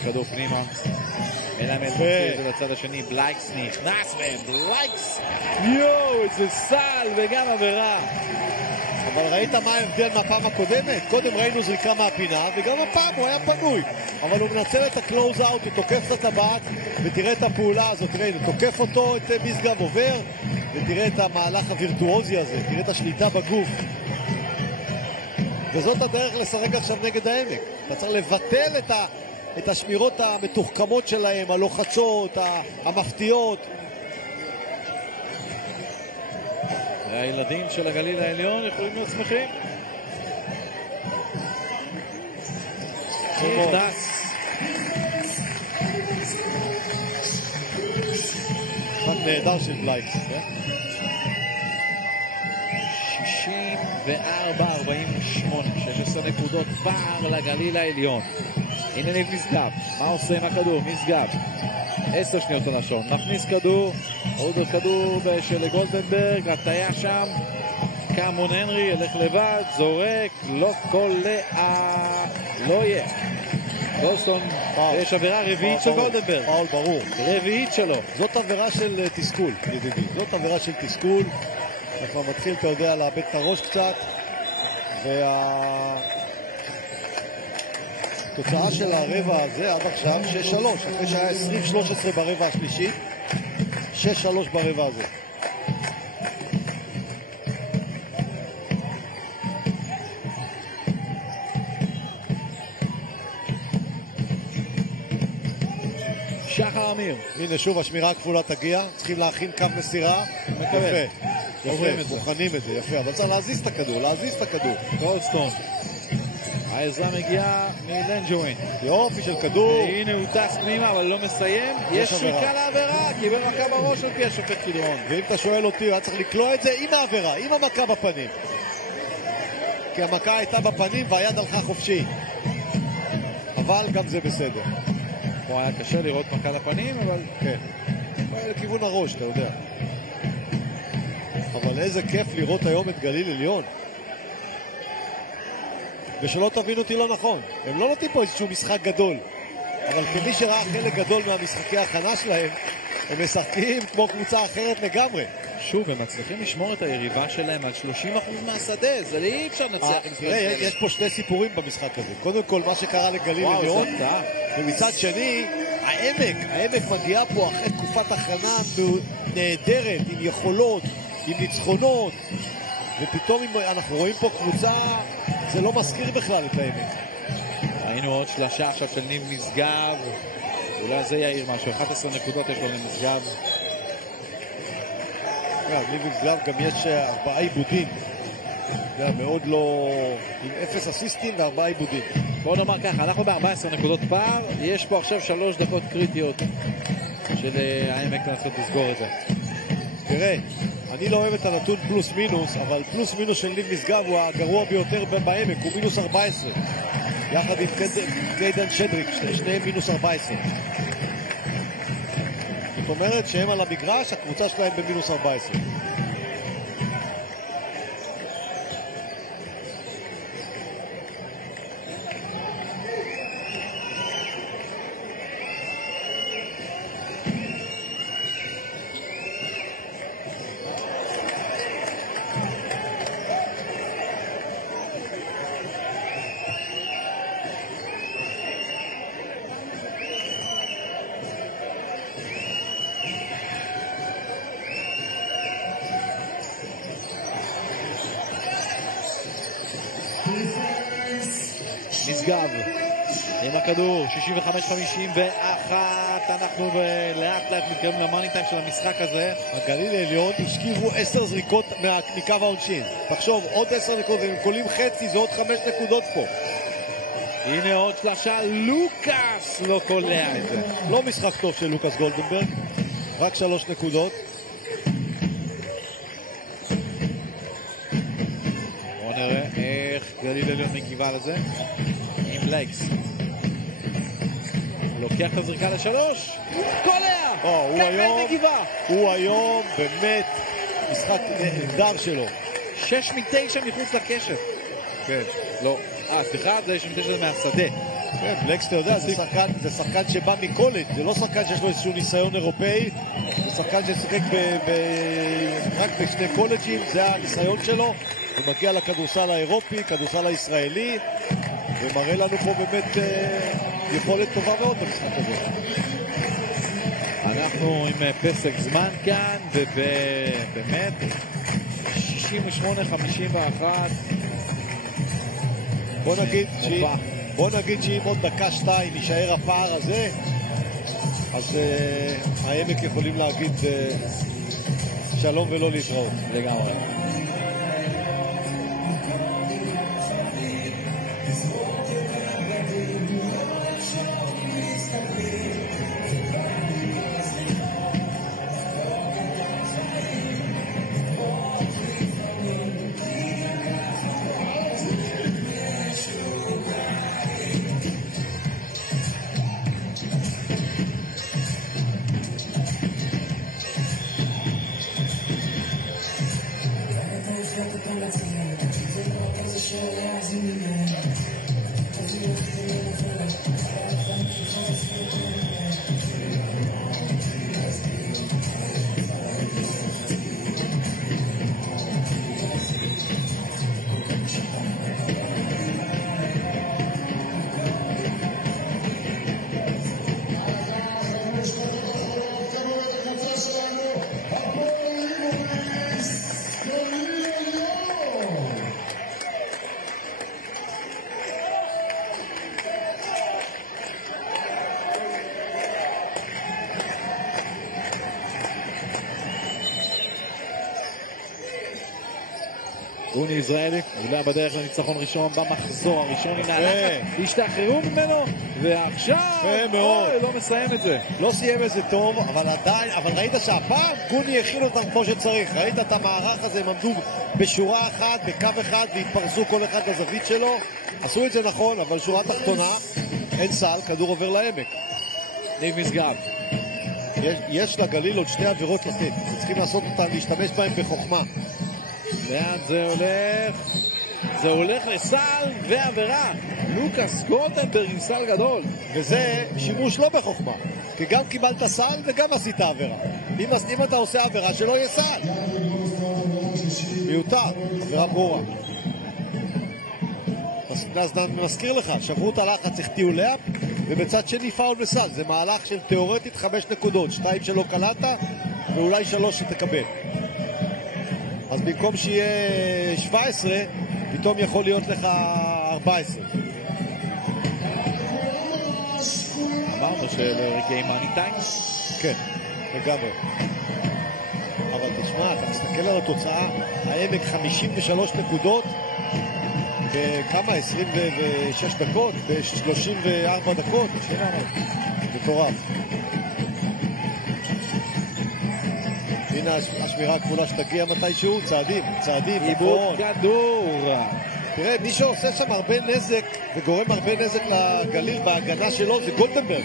כדור פנימה, מלמד מוציא לצד השני, בלייקס נכנס ובלייקס, יואו, איזה סל וגם עבירה. אבל ראית מה ההבדל מהפעם הקודמת? קודם ראינו זריקה מהפינה, וגם הפעם הוא היה פנוי, אבל הוא מנצל את הקלוז אאוט, הוא תוקף את הטבעת, ותראה את הפעולה הזאת. תראה, הוא תוקף אותו, את משגב עובר, ותראה את המהלך הווירטואוזי הזה, תראה את השליטה בגוף. וזאת הדרך לשחק עכשיו נגד העמק. אתה צריך לבטל את השמירות המתוחכמות שלהם, הלוחצות, המפתיעות. הילדים של הגליל העליון יכולים להיות שמחים. נכנס. משחק נהדר של בלייקס. 64-48, 16 נקודות פער לגליל העליון. הנה ניב משגב, מה עושה עם הכדור? משגב 10 שניות על השעון, מכניס כדור, עוד כדור של גולדנברג, הטיה שם, קמרון הנרי ילך לבד, זורק, לא קולע, לא יהיה. גולדסטון, יש עבירה רביעית של גולדנברג. פאול ברור. רביעית שלו. זאת עבירה של תסכול, ידידי. זאת עבירה של תסכול. אתה כבר מתחיל, אתה יודע, לאבד את הראש קצת, התוצאה של הרבע הזה עד עכשיו 6-3, אחרי שהיה 20-13 ברבע השלישי, 6-3 ברבע הזה. שחר אמיר. הנה שוב השמירה הכפולה תגיע, צריכים להכין קו מסירה. מקבל. יפה, מוכנים את זה, יפה, אבל צריך להזיז את הכדור, גולדסטון העזרה מגיעה מלנג'ווין. יופי של כדור. והנה הוא טס פנימה אבל לא מסיים. יש שריקה לעבירה, קיבל מכה בראש על פי השופט קדרון. ואם אתה שואל אותי, הוא היה צריך לקלוע את זה עם העבירה, עם המכה בפנים. כי המכה הייתה בפנים והיד הלכה חופשי. אבל גם זה בסדר. פה היה קשה לראות מכה לפנים, אבל כן. היה לכיוון הראש, אתה יודע. אבל איזה כיף לראות היום את גליל עליון. ושלא תבין אותי לא נכון. הם לא נותנים פה איזשהו משחק גדול. אבל כמי שראה חלק גדול מהמשחקי ההכנה שלהם, הם משחקים כמו קבוצה אחרת לגמרי. שוב, הם מצליחים לשמור את היריבה שלהם על 30% מהשדה. זה אי אפשר לנצח. תראה, יש פה שני סיפורים במשחק הזה. קודם כל, מה שקרה לגליל עליון, ומצד שני, העמק מגיעה פה אחרי תקופת הכנה נהדרת, עם יכולות, עם ניצחונות, ופתאום אנחנו רואים פה קבוצה, זה לא מזכיר בכלל את העמק. ראינו עוד שלשה עכשיו של ניב משגב, אולי זה יאיר משהו, 11 נקודות יש לו ניב משגב. ניב משגב גם יש 4 עיבודים, זה מאוד לא... עם 0 אסיסטים ו4 עיבודים. בואו נאמר ככה, אנחנו ב-14 נקודות פער, יש פה עכשיו 3 דקות קריטיות של העמק לנסות לסגור את זה. תראה, אני לא אוהב את הנתון פלוס מינוס, אבל פלוס מינוס של ניב משגב הוא הגרוע ביותר בעמק, הוא מינוס 14. יחד עם קיידן שדריק, שניהם מינוס 14. זאת אומרת שהם על המגרש, הקבוצה שלהם במינוס 14. משגב עם הכדור 65-51. אנחנו לאט לאט מתקרבים למאני טיים של המשחק הזה. הגליל העליון השכיבו 10 זריקות מקו העונשין. תחשוב, עוד 10 נקודות, הם קולים חצי, זה עוד 5 נקודות פה. הנה עוד שלושה, לוקאס לא קולע את זה. לא משחק טוב של לוקאס גולדנברג, רק 3 נקודות. בואו נראה איך גליל עליון מגיבה לזה עם לייקס. לוקח את הזריקה לשלוש, קולע! הוא היום באמת משחק נהדר שלו. 6 מ-9 מחוץ לקשת. כן. לא, סליחה, זה 6 מ-9 מהשדה. כן, בלקס, אתה יודע, זה שחקן שבא מקולג', זה לא שחקן שיש לו איזשהו ניסיון אירופאי, זה שחקן ששיחק רק בשני קולג'ים, זה הניסיון שלו, הוא מגיע לכדורסל האירופי, כדורסל הישראלי, ומראה לנו פה באמת יכולת טובה מאוד במשחק הזה. אנחנו עם פסק זמן כאן, ובאמת 68-51. בוא נגיד שאם עוד דקה-שתיים יישאר הפער הזה, אז העמק יכולים להגיד שלום ולא להתראות. לגמרי. גוני יזרעאלי, עולה בדרך לניצחון ראשון במחזור הראשון, הנה הלחץ, השתחררו ממנו, ועכשיו, אוי, לא מסיים את זה. לא סיים את זה טוב, אבל ראית שהפעם גוני הכין אותם כמו שצריך. ראית את המערך הזה, הם עמדו בשורה אחת, בקו אחד, והתפרסו כל אחד לזווית שלו. עשו את זה נכון, אבל שורה תחתונה, אין סל, כדור עובר לעמק. ניב משגב. יש לגליל עוד 2 עבירות לתת, צריכים לעשות אותן, להשתמש בהן בחוכמה. לאן זה הולך? זה הולך לסל ועבירה. לוקאס גולדנברג עם סל גדול. וזה שימוש לא בחוכמה, כי גם קיבלת סל וגם עשית עבירה. אם אתה עושה עבירה שלא יהיה סל. מיותר, עבירה ברורה. אז אני מזכיר לך, שברו את הלחץ, החטיאו לאפ, ובצד שני פאול וסל. זה מהלך של תיאורטית 5 נקודות, 2 שלא קלעת, ואולי 3 שתקבל. אז במקום שיהיה 17, פתאום יכול להיות לך 14. אמרנו שלרגעי מאני טיים? כן, לגמרי. אבל תשמע, אתה מסתכל על התוצאה, העמק 53 נקודות, בכמה? 26 דקות? ב-34 דקות? מטורף. הנה השמירה הכפולה שתגיע מתישהו, צעדים, עיבוד כדור. תראה, מי שעושה שם הרבה נזק וגורם הרבה נזק לגליל בהגנה שלו זה גולדנברג.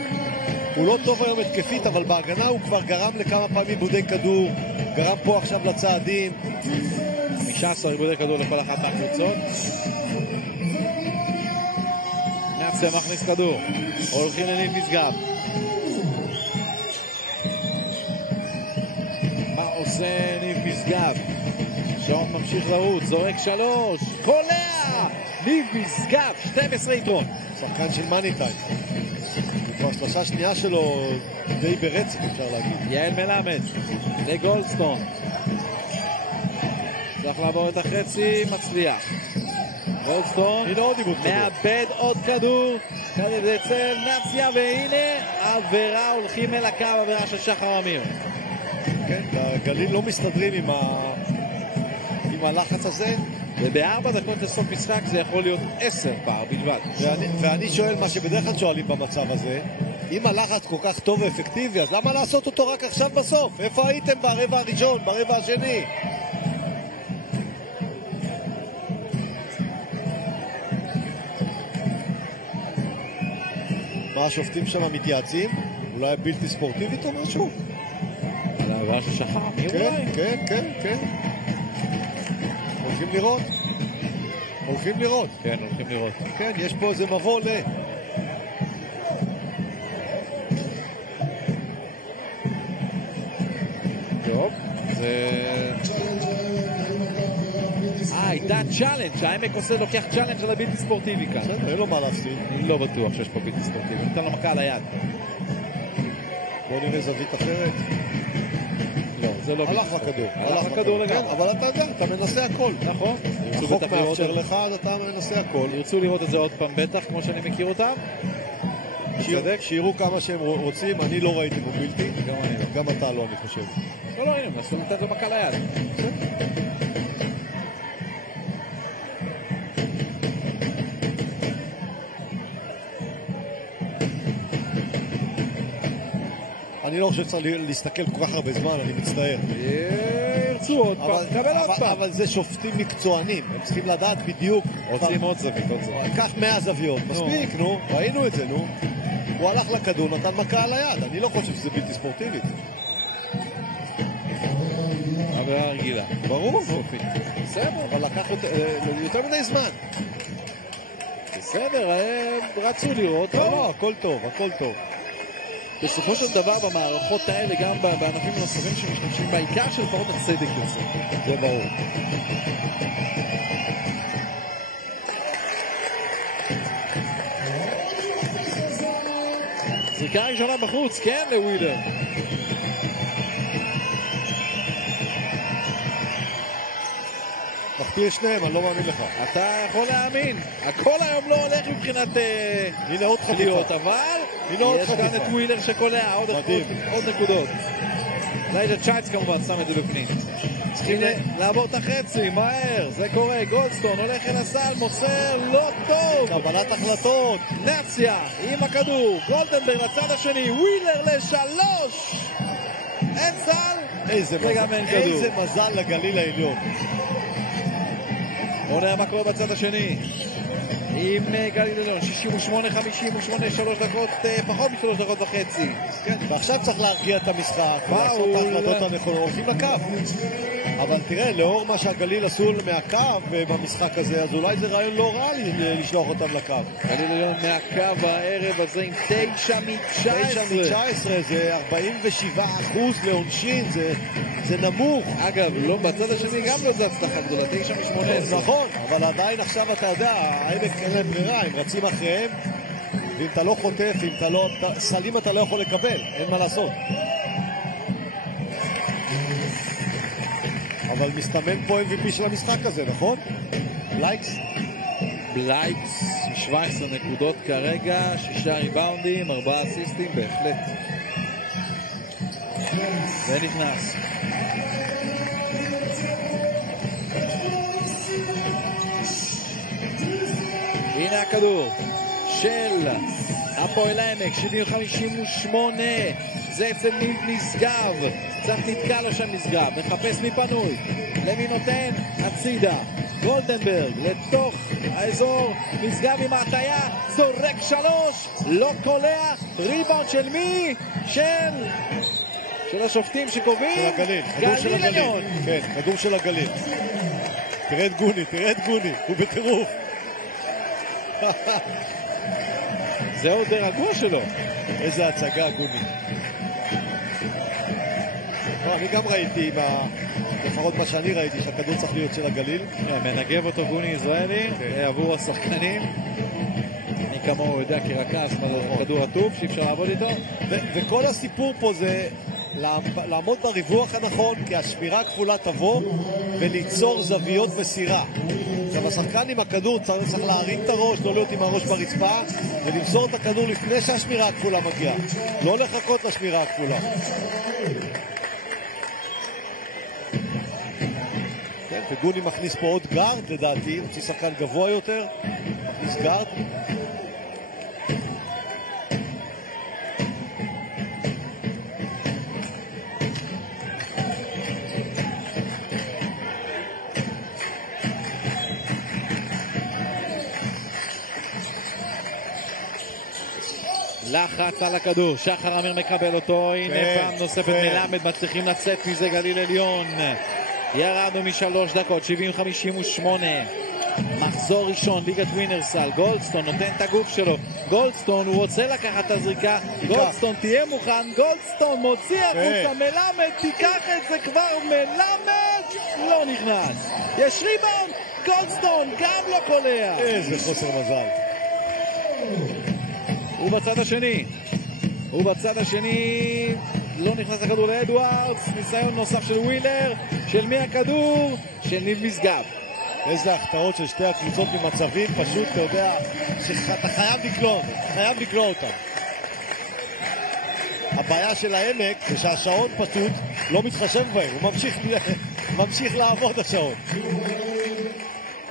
הוא לא טוב היום התקפית, אבל בהגנה הוא כבר גרם לכמה פעמים עיבודי כדור, גרם פה עכשיו לצעדים. 15 עיבודי כדור לכל אחת מהקבוצות. נאציה מכניס כדור, הולכים לניב משגב. מה עושה ניב משגב? שעון ממשיך לרוץ, זורק 3, קולע! ניב משגב, 12 יתרון. שחקן של מאני טיים. כבר 3 שנייה שלו די ברצף, אפשר להגיד. יעל מלמד לגולדסטון. צריך לעבור את החצי, מצליח. גולדסטון מאבד עוד כדור אצל נציה, והנה עבירה, הולכים אל הקו, עבירה של שחר אמיר. כן, הגליל לא מסתדרים עם הלחץ הזה, וב4 דקות לסוף משחק זה יכול להיות 10 פער בלבד. ואני שואל מה שבדרך כלל שואלים במצב הזה, אם הלחץ כל כך טוב ואפקטיבי, אז למה לעשות אותו רק עכשיו בסוף? איפה הייתם ברבע הראשון, ברבע השני? מה השופטים שם מתייעצים? אולי הבלתי ספורטיבית או משהו? על העברה של שחר אמיר? כן. הולכים לראות? כן, הולכים לראות. כן, יש פה איזה מבוא טוב, זה... הייתה צ'אלנג', העמק עושה, לוקח צ'אלנג' על הבלתי ספורטיבי כאן. אין לו מה להפסיד. אני לא בטוח שיש פה בלתי ספורטיבי, ניתן לו מכה על היד. בוא נראה זווית אחרת. לא, זה לא... הלך לכדור. הלך לכדור לגמרי. אבל אתה יודע, אתה מנסה הכל. נכון. החוק מאפשר לך, אז אתה מנסה הכל. ירצו לראות את זה עוד פעם בטח, כמו שאני מכיר אותם. שיראו כמה שהם רוצים, אני לא ראיתי מובילטי. גם אני לא. גם אתה לא, אני חושב. לא, הנה, נסו ניתן לו מכה ליד. אני לא חושב שצריך להסתכל כל כך הרבה זמן, אני מצטער. ירצו עוד פעם, קבל עוד פעם. אבל זה שופטים מקצוענים, הם צריכים לדעת בדיוק. רוצים עוד זווית, קח 100 זוויות, מספיק, נו, ראינו את זה, נו. הוא הלך לכדור, נתן מכה על היד, אני לא חושב שזה בלתי ספורטיבית. עבירה רגילה. ברור. בסדר. אבל לקח יותר מדי זמן. בסדר, הם רצו לראות. לא, הכל טוב, הכל טוב. בסופו של דבר במערכות האלה, גם בענפים נוספים שמשתמשים בעיקר של לפחות הצדק יוצא. זה ברור. זריקה ראשונה בחוץ, כן, לווילר. מכפיל שניהם, אני לא מאמין לך. אתה יכול להאמין. הכל היום לא הולך מבחינת הנה עוד חדירות, אבל יש כאן את ווילר שקולע עוד נקודות. לייג'ה צ'ייץ כמובן שם את זה בפנים. צריכים לעבור את החצי, מהר, זה קורה, גולדסטון הולך אל הסל, מוסר, לא טוב. קבלת החלטות. נציה עם הכדור, גולדנברג לצד השני, ווילר לשלוש. אין סל, וגם אין כדור. איזה מזל לגליל העליון. בואו נראה מה קורה בצד השני. עם גליל עליון, 68-58, 3 דקות, פחות מ3 דקות וחצי. כן, ועכשיו צריך להרגיע את המשחק, לעשות את ההחלטות הנכונות, הולכים לקו. אבל תראה, לאור מה שהגליל עשו מהקו במשחק הזה, אז אולי זה רעיון לא רע לשלוח אותם לקו. גליל עליון מהקו הערב הזה עם 9 מ-19. זה 47% לעונשין, זה נמוך. אגב, לא, בצד השני גם לא זה הצלחה גדולה, 9 מ-18. נכון, אבל עדיין עכשיו אתה יודע, העמק אין להם ברירה, הם רצים אחריהם, ואם אתה לא חוטף, אם אתה לא, סלים אתה לא יכול לקבל, אין מה לעשות. אבל מסתמן פה MVP של המשחק הזה, נכון? בלייקס 17 נקודות כרגע, 6 ריבאונדים, 4 אסיסטים, בהחלט. ונכנס. הנה הכדור של הפועל העמק, 70-58, זה אצל משגב, קצת נתקע לו שם משגב, מחפש מפנוי, למי נותן? הצידה, גולדנברג לתוך האזור, משגב עם ההטיה, זורק 3, לא קולע, ריבאונד של מי? של השופטים שקובעים? של הגליל, כדור של הגליל. כן, כדור של הגליל. תראה את גוני, הוא בטירוף. זה עוד הרגוע שלו. איזה הצגה, גוני. אני גם ראיתי, לפחות מה שאני ראיתי, שהכדור צריך להיות של הגליל. מנגב אותו גוני ישראלי עבור השחקנים. אני כמוהו יודע כרכז כדור הטוב שאי אפשר לעבוד איתו. וכל הסיפור פה זה לעמוד בריווח הנכון, כי השמירה הכפולה תבוא וליצור זוויות מסירה. עכשיו השחקן עם הכדור צריך להרים את הראש, לא להיות עם הראש ברצפה, ולמסור את הכדור לפני שהשמירה הכפולה מגיעה, לא לחכות לשמירה הכפולה. כן, וגוני מכניס פה עוד גארד לדעתי, הוציא שחקן גבוה יותר, מכניס גארד. לחץ על הכדור, שחר אמיר מקבל אותו, הנה פעם נוספת מלמד, מצליחים לצאת מזה גליל עליון. ירדנו מ3 דקות, 70-58, מחזור ראשון, ליגת ווינרסל. גולדסטון נותן את הגוף שלו, גולדסטון הוא רוצה לקחת את הזריקה, גולדסטון תהיה מוכן, גולדסטון מוציא החוצה, מלמד תיקח את זה כבר, מלמד לא נכנס, יש ריבאונד, גולדסטון גם לא קולע. איזה חוסר מזל. ובצד השני לא נכנס הכדור לאדוארדס, ניסיון נוסף של ווילר, של מי הכדור? של ניב משגב. איזה החטאות של שתי הקבוצות במצבים, פשוט אתה יודע שאתה חייב לקלוע אותם. הבעיה של העמק זה שהשעון פשוט לא מתחשב בהם, הוא ממשיך לעבוד השעון.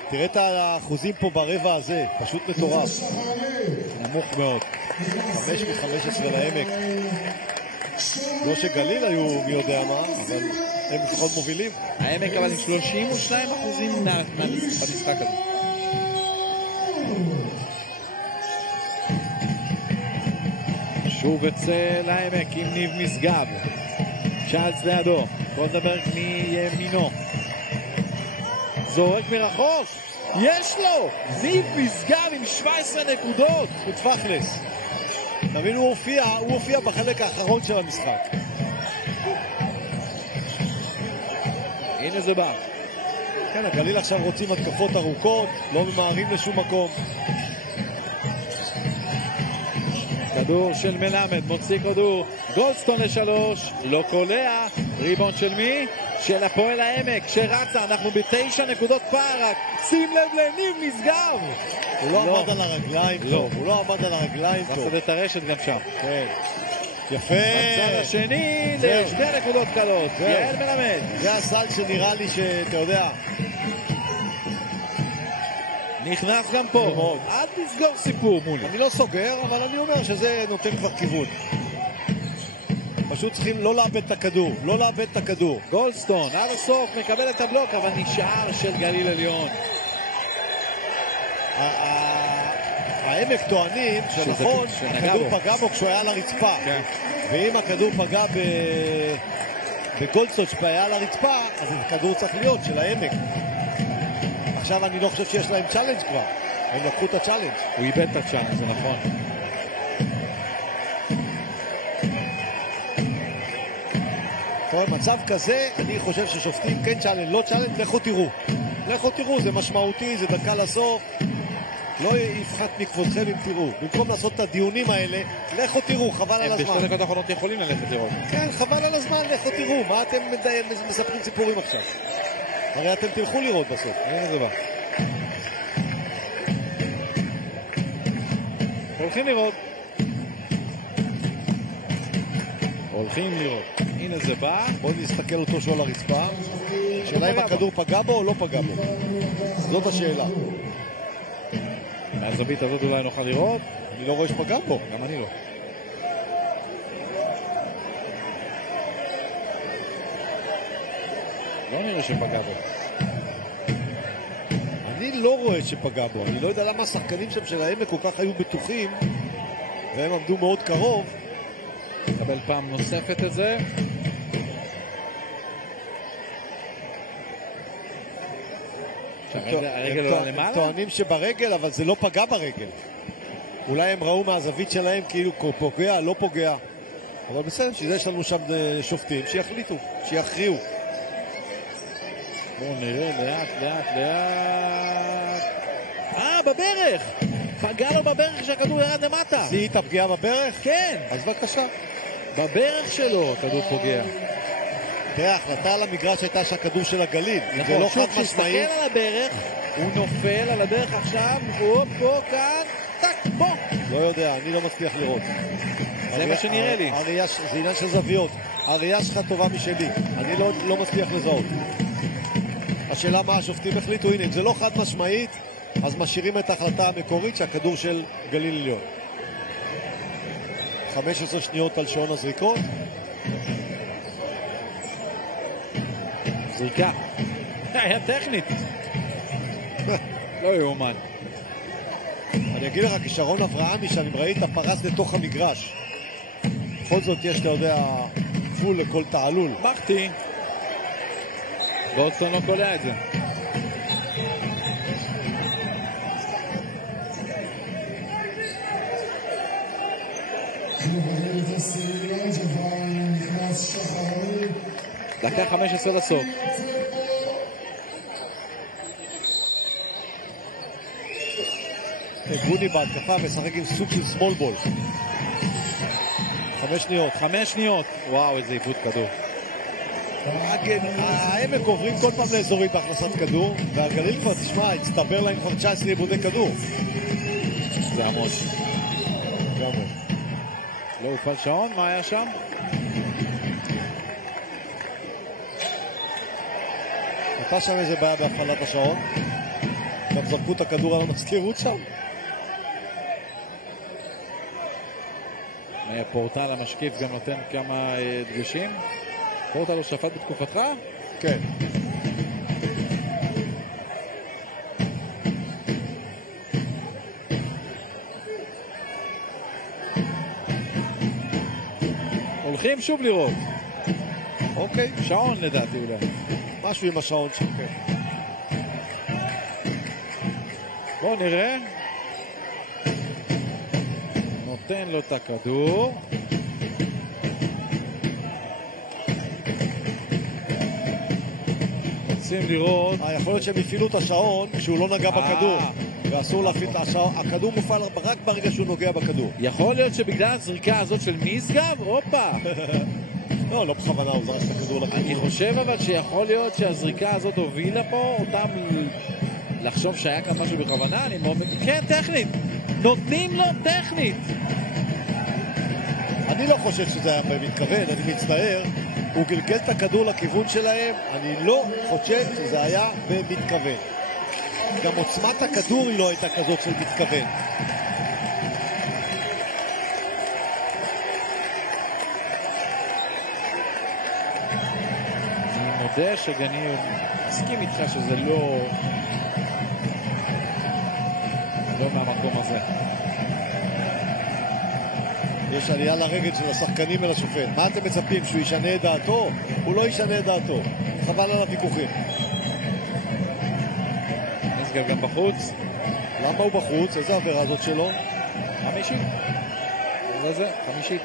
תראה את האחוזים פה ברבע הזה, פשוט מטורף. נמוך מאוד. 5 מ-15 לעמק. לא שגליל היו מי יודע מה, אבל הם לפחות מובילים. העמק אבל עם 32% במשחק הזה. שוב אצל העמק עם ניב משגב. צ'אלס לידו, גולדנברג מימינו. זורק מרחוק, יש לו! ניב משגב עם 17 נקודות. הוא תפחלס. תבין, הוא הופיע בחלק האחרון של המשחק. הנה זה בא. כן, הגליל עכשיו רוצים התקפות ארוכות, לא ממהרים לשום מקום. כדור של מלמד, מוציא כדור, גולדסטון ל3, לא קולע, ריבאונד של מי? של הפועל העמק, שרצה, אנחנו ב9 נקודות פער, שים לב לניב משגב. הוא לא עמד על הרגליים טוב, הוא לא עמד על הרגליים טוב. ועשו את הרשת גם שם. כן. יפה. הצד השני זהו. לשתי נקודות קלות. זהו. יעל מלמד. זה הסל שנראה לי שאתה יודע, נכנס גם פה. מאוד. אל תסגור סיפור מולי. אני לא סוגר, אבל אני אומר שזה נותן כבר כיוון. פשוט צריכים לא לאבד את הכדור, לא לאבד את הכדור. גולדסטון עד הסוף מקבל את הבלוק, אבל נשאר של גליל עליון. העמק טוענים שנכון, הכדור פגע בו כשהוא היה על הרצפה. כן. ואם הכדור פגע בגולדסטון שהיה על הרצפה, אז הכדור צריך להיות של העמק. עכשיו אני לא חושב שיש להם צ'אלנג' כבר. הם לקחו את הצ'אלנג'. הוא איבד את הצ'אלנג', זה נכון. טוב, מצב כזה, אני חושב ששופטים כן צ'אלנג', לא צ'אלנג', לכו תראו. לכו תראו, זה משמעותי, זה דקה לסוף. לא יפחת מכבודכם אם תראו. במקום לעשות את הדיונים האלה, לכו תראו, חבל על הזמן. הם בשתי דקות האחרונות יכולים ללכת לראות. כן, חבל על הזמן, לכו תראו. מה אתם מספרים סיפורים עכשיו? הרי אתם תלכו לראות בסוף. הנה זה בא. הולכים לראות. הולכים לראות. הנה זה בא. בואו נסתכל אותו שהוא על הרצפה. שאלה אם הכדור פגע בו או לא פגע בו. זאת השאלה. מהזווית הזאת אולי נוכל לראות. אני לא רואה שפגע בו. גם אני לא. לא נראה שפגע בו. אני לא רואה שפגע בו. אני לא יודע למה השחקנים שם של העמק כל כך היו בטוחים והם עמדו מאוד קרוב. נקבל פעם נוספת את זה. הרגל לא למעלה? הם טוענים שברגל, אבל זה לא פגע ברגל. אולי הם ראו מהזווית שלהם כאילו פוגע, לא פוגע. אבל בסדר, שזה יש לנו שם שופטים שיחליטו, שיכריעו. בואו נראה לאט. בברך! פגע לו בברך כשהכדור ירד למטה. זיהית הפגיעה בברך? כן. אז בבקשה. בברך שלו הכדור פוגע. תראה, ההחלטה על המגרש הייתה שהכדור של הגליל. נכון, זה לא חד כשהסתכל משמעי. על הברך, הוא נופל על הברך עכשיו, פה, כאן, טק, בוא. לא יודע, אני לא מצליח לראות. זה מה שנראה לי. זה עניין של זוויות. הראייה שלך טובה משלי. אני לא מצליח לזהות. השאלה מה השופטים החליטו, הנה, אם זה לא חד משמעית, אז משאירים את ההחלטה המקורית שהכדור של גליל עליון. 15 שניות על שעון הזריקות. זריקה. היה טכנית. לא יאומן. אני אגיד לך, כשרון אברהמי, שאני ראית פרס לתוך המגרש. בכל זאת יש, אתה יודע, גבול לכל תעלול. מחתי. גולדסטון לא קולע את זה. דקה 15 לסוף. גודי בהתקפה משחק עם סוג של סמול בול. 5 שניות. וואו, איזה עיבוד כדור. העמק עוברים כל פעם לאזורית בהכנסת כדור, והגליל כבר, תשמע, הצטבר להם כבר 19 עיבודי כדור. זה המון. גם לא הופעל שעון, מה היה שם? הייתה שם איזה בעיה בהפעלת השעון. גם זרקו את הכדור על המזכירות שם. פורטל המשקיף גם נותן כמה דגשים. פורטל הוא שפט בתקופתך? כן. הולכים שוב לראות. אוקיי. שעון לדעתי אולי. משהו עם השעון שם, כן. בואו נראה. נותן לו את הכדור. רוצים לראות. יכול להיות שהם הפעילו את השעון כשהוא לא נגע בכדור. ואסור להפעיל את השעון. הכדור מופעל רק ברגע שהוא נוגע בכדור. יכול להיות שבגלל הזריקה הזאת של משגב, הופה. לא בכוונה, הוא זרק את הכדור לכדור. אני חושב אבל שיכול להיות שהזריקה הזאת הובילה פה אותם לחשוב שהיה כאן משהו בכוונה. כן, טכנית. נותנים לו טכנית. אני לא חושב שזה היה במתכוון, אני מצטער. הוא גלגל את הכדור לכיוון שלהם, אני לא חושב שזה היה במתכוון. גם עוצמת הכדור היא לא הייתה כזאת של מתכוון. אני מודה שגני מסכים איתך שזה לא מהמקום הזה. יש עלייה לרגל של השחקנים אל השופט. מה אתם מצפים? שהוא ישנה את דעתו? הוא לא ישנה את דעתו. חבל על הוויכוחים. נסגר גם בחוץ. למה הוא בחוץ? איזה עבירה זאת שלו? חמישית. איזה? חמישית.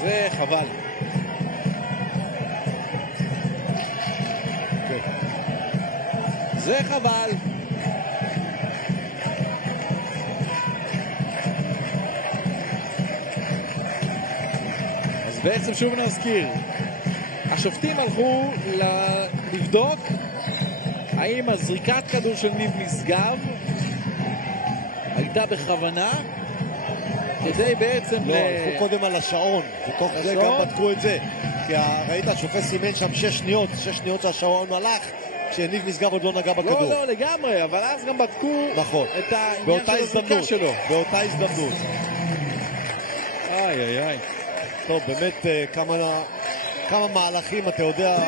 זה חבל. זה חבל. אז בעצם שוב נזכיר, השופטים הלכו לבדוק האם הזריקת כדור של ניב משגב הייתה בכוונה כדי בעצם לא, הלכו קודם על השעון, ותוך זה גם בדקו את זה, כי ראית השופט סימן שם 6 שניות שהשעון הלך כשניב משגב עוד לא נגע בכדור. לא, לגמרי, אבל אז גם בדקו את העניין של הזריקה שלו. באותה הזדמנות. איי. טוב, באמת כמה מהלכים, אתה יודע,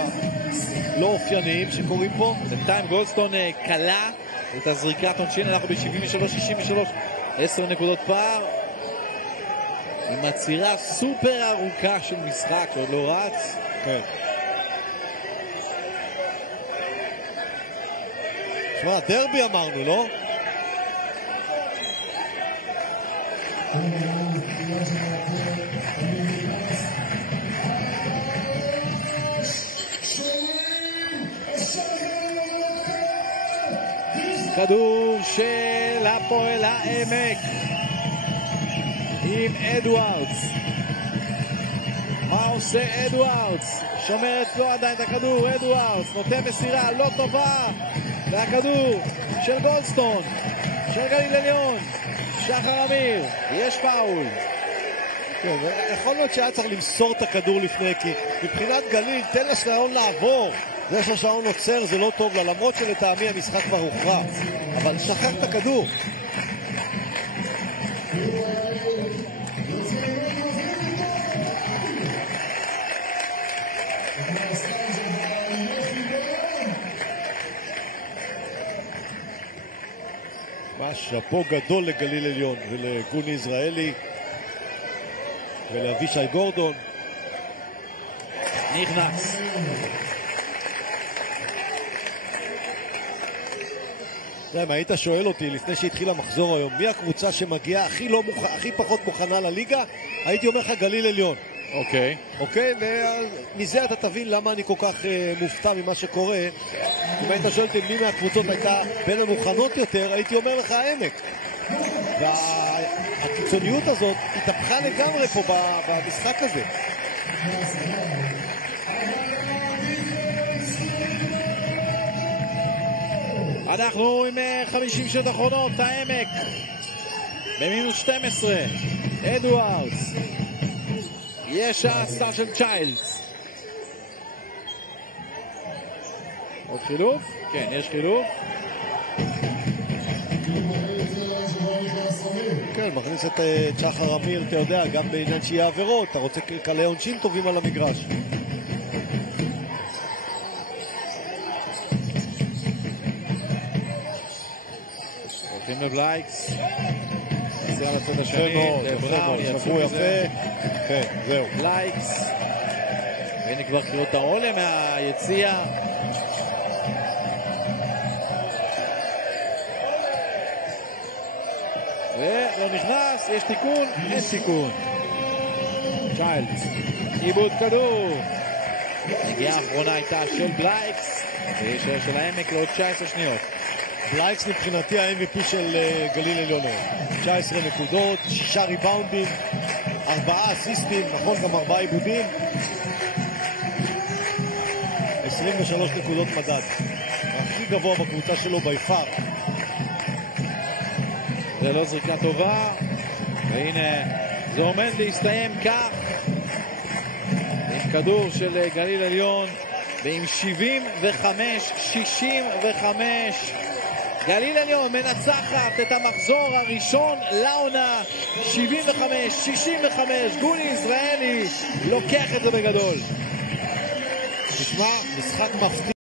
לא אופייניים שקורים פה. בינתיים גולדסטון קלה את הזריקת עונשין, אנחנו ב-73-63, 10 נקודות פער, עם עצירה סופר ארוכה של משחק שעוד לא רץ. כן. שמע, דרבי אמרנו, לא? כדור של הפועל העמק עם אדוארדס. מה עושה אדוארדס? שומרת לו עדיין את הכדור. אדוארדס נותן מסירה לא טובה, והכדור של גולדסטון, של גליל עליון, שחר אמיר. יש פאול. כן, יכול להיות שהיה צריך למסור את הכדור לפני, כי מבחינת גליל, תן לשעון לעבור. זה שהשעון עוצר זה לא טוב לה, למרות שלטעמי המשחק כבר הוכרע, אבל שחרר את הכדור. שאפו גדול לגליל עליון ולגוני יזרעאלי ולאבישי גורדון. נכנס. אם היית שואל אותי לפני שהתחיל המחזור היום מי הקבוצה שמגיעה הכי פחות מוכנה לליגה, הייתי אומר לך גליל עליון. אוקיי. מזה אתה תבין למה אני כל כך מופתע ממה שקורה. אם היית שואל אותי מי מהקבוצות הייתה בין המוכנות יותר, הייתי אומר לך העמק. והקיצוניות הזאת התהפכה לגמרי פה במשחק הזה. אנחנו עם 50 שעות אחרונות, העמק במינוס 12. אדוארדס, יש הסטאר של צ'יילדס. עוד חילוף? כן, יש חילוף. כן, מכניס את שחר אמיר, אתה יודע, גם בעניין שיהיה עבירות, אתה רוצה קלי עונשין טובים על המגרש. הולכים לבלייקס, נסיעה לצד השני, לבראון, שבוע יפה. כן, זהו. בלייקס, והנה כבר קריאות העולה מהיציאה. ולא נכנס, יש תיקון, אין תיקון. צ'יילדס, איבוד כדור. נגיעה האחרונה הייתה של בלייקס, של העמק לעוד 19 שניות. בלייקס מבחינתי ה-MVP של גליל עליון. 19 נקודות, 6 ריבאונדים, 4 אסיסטים, נכון, גם 4 עיבודים, 23 נקודות מדד. הכי גבוה בקבוצה שלו ביפר. זה לא זריקה טובה, והנה זה עומד להסתיים כך, עם כדור של גליל עליון, ועם 75-65 גליל עליון מנצחת את המחזור הראשון לעונה. 75-65, גולי יזרעאלי לוקח את זה בגדול. תשמע, משחק מפתיע.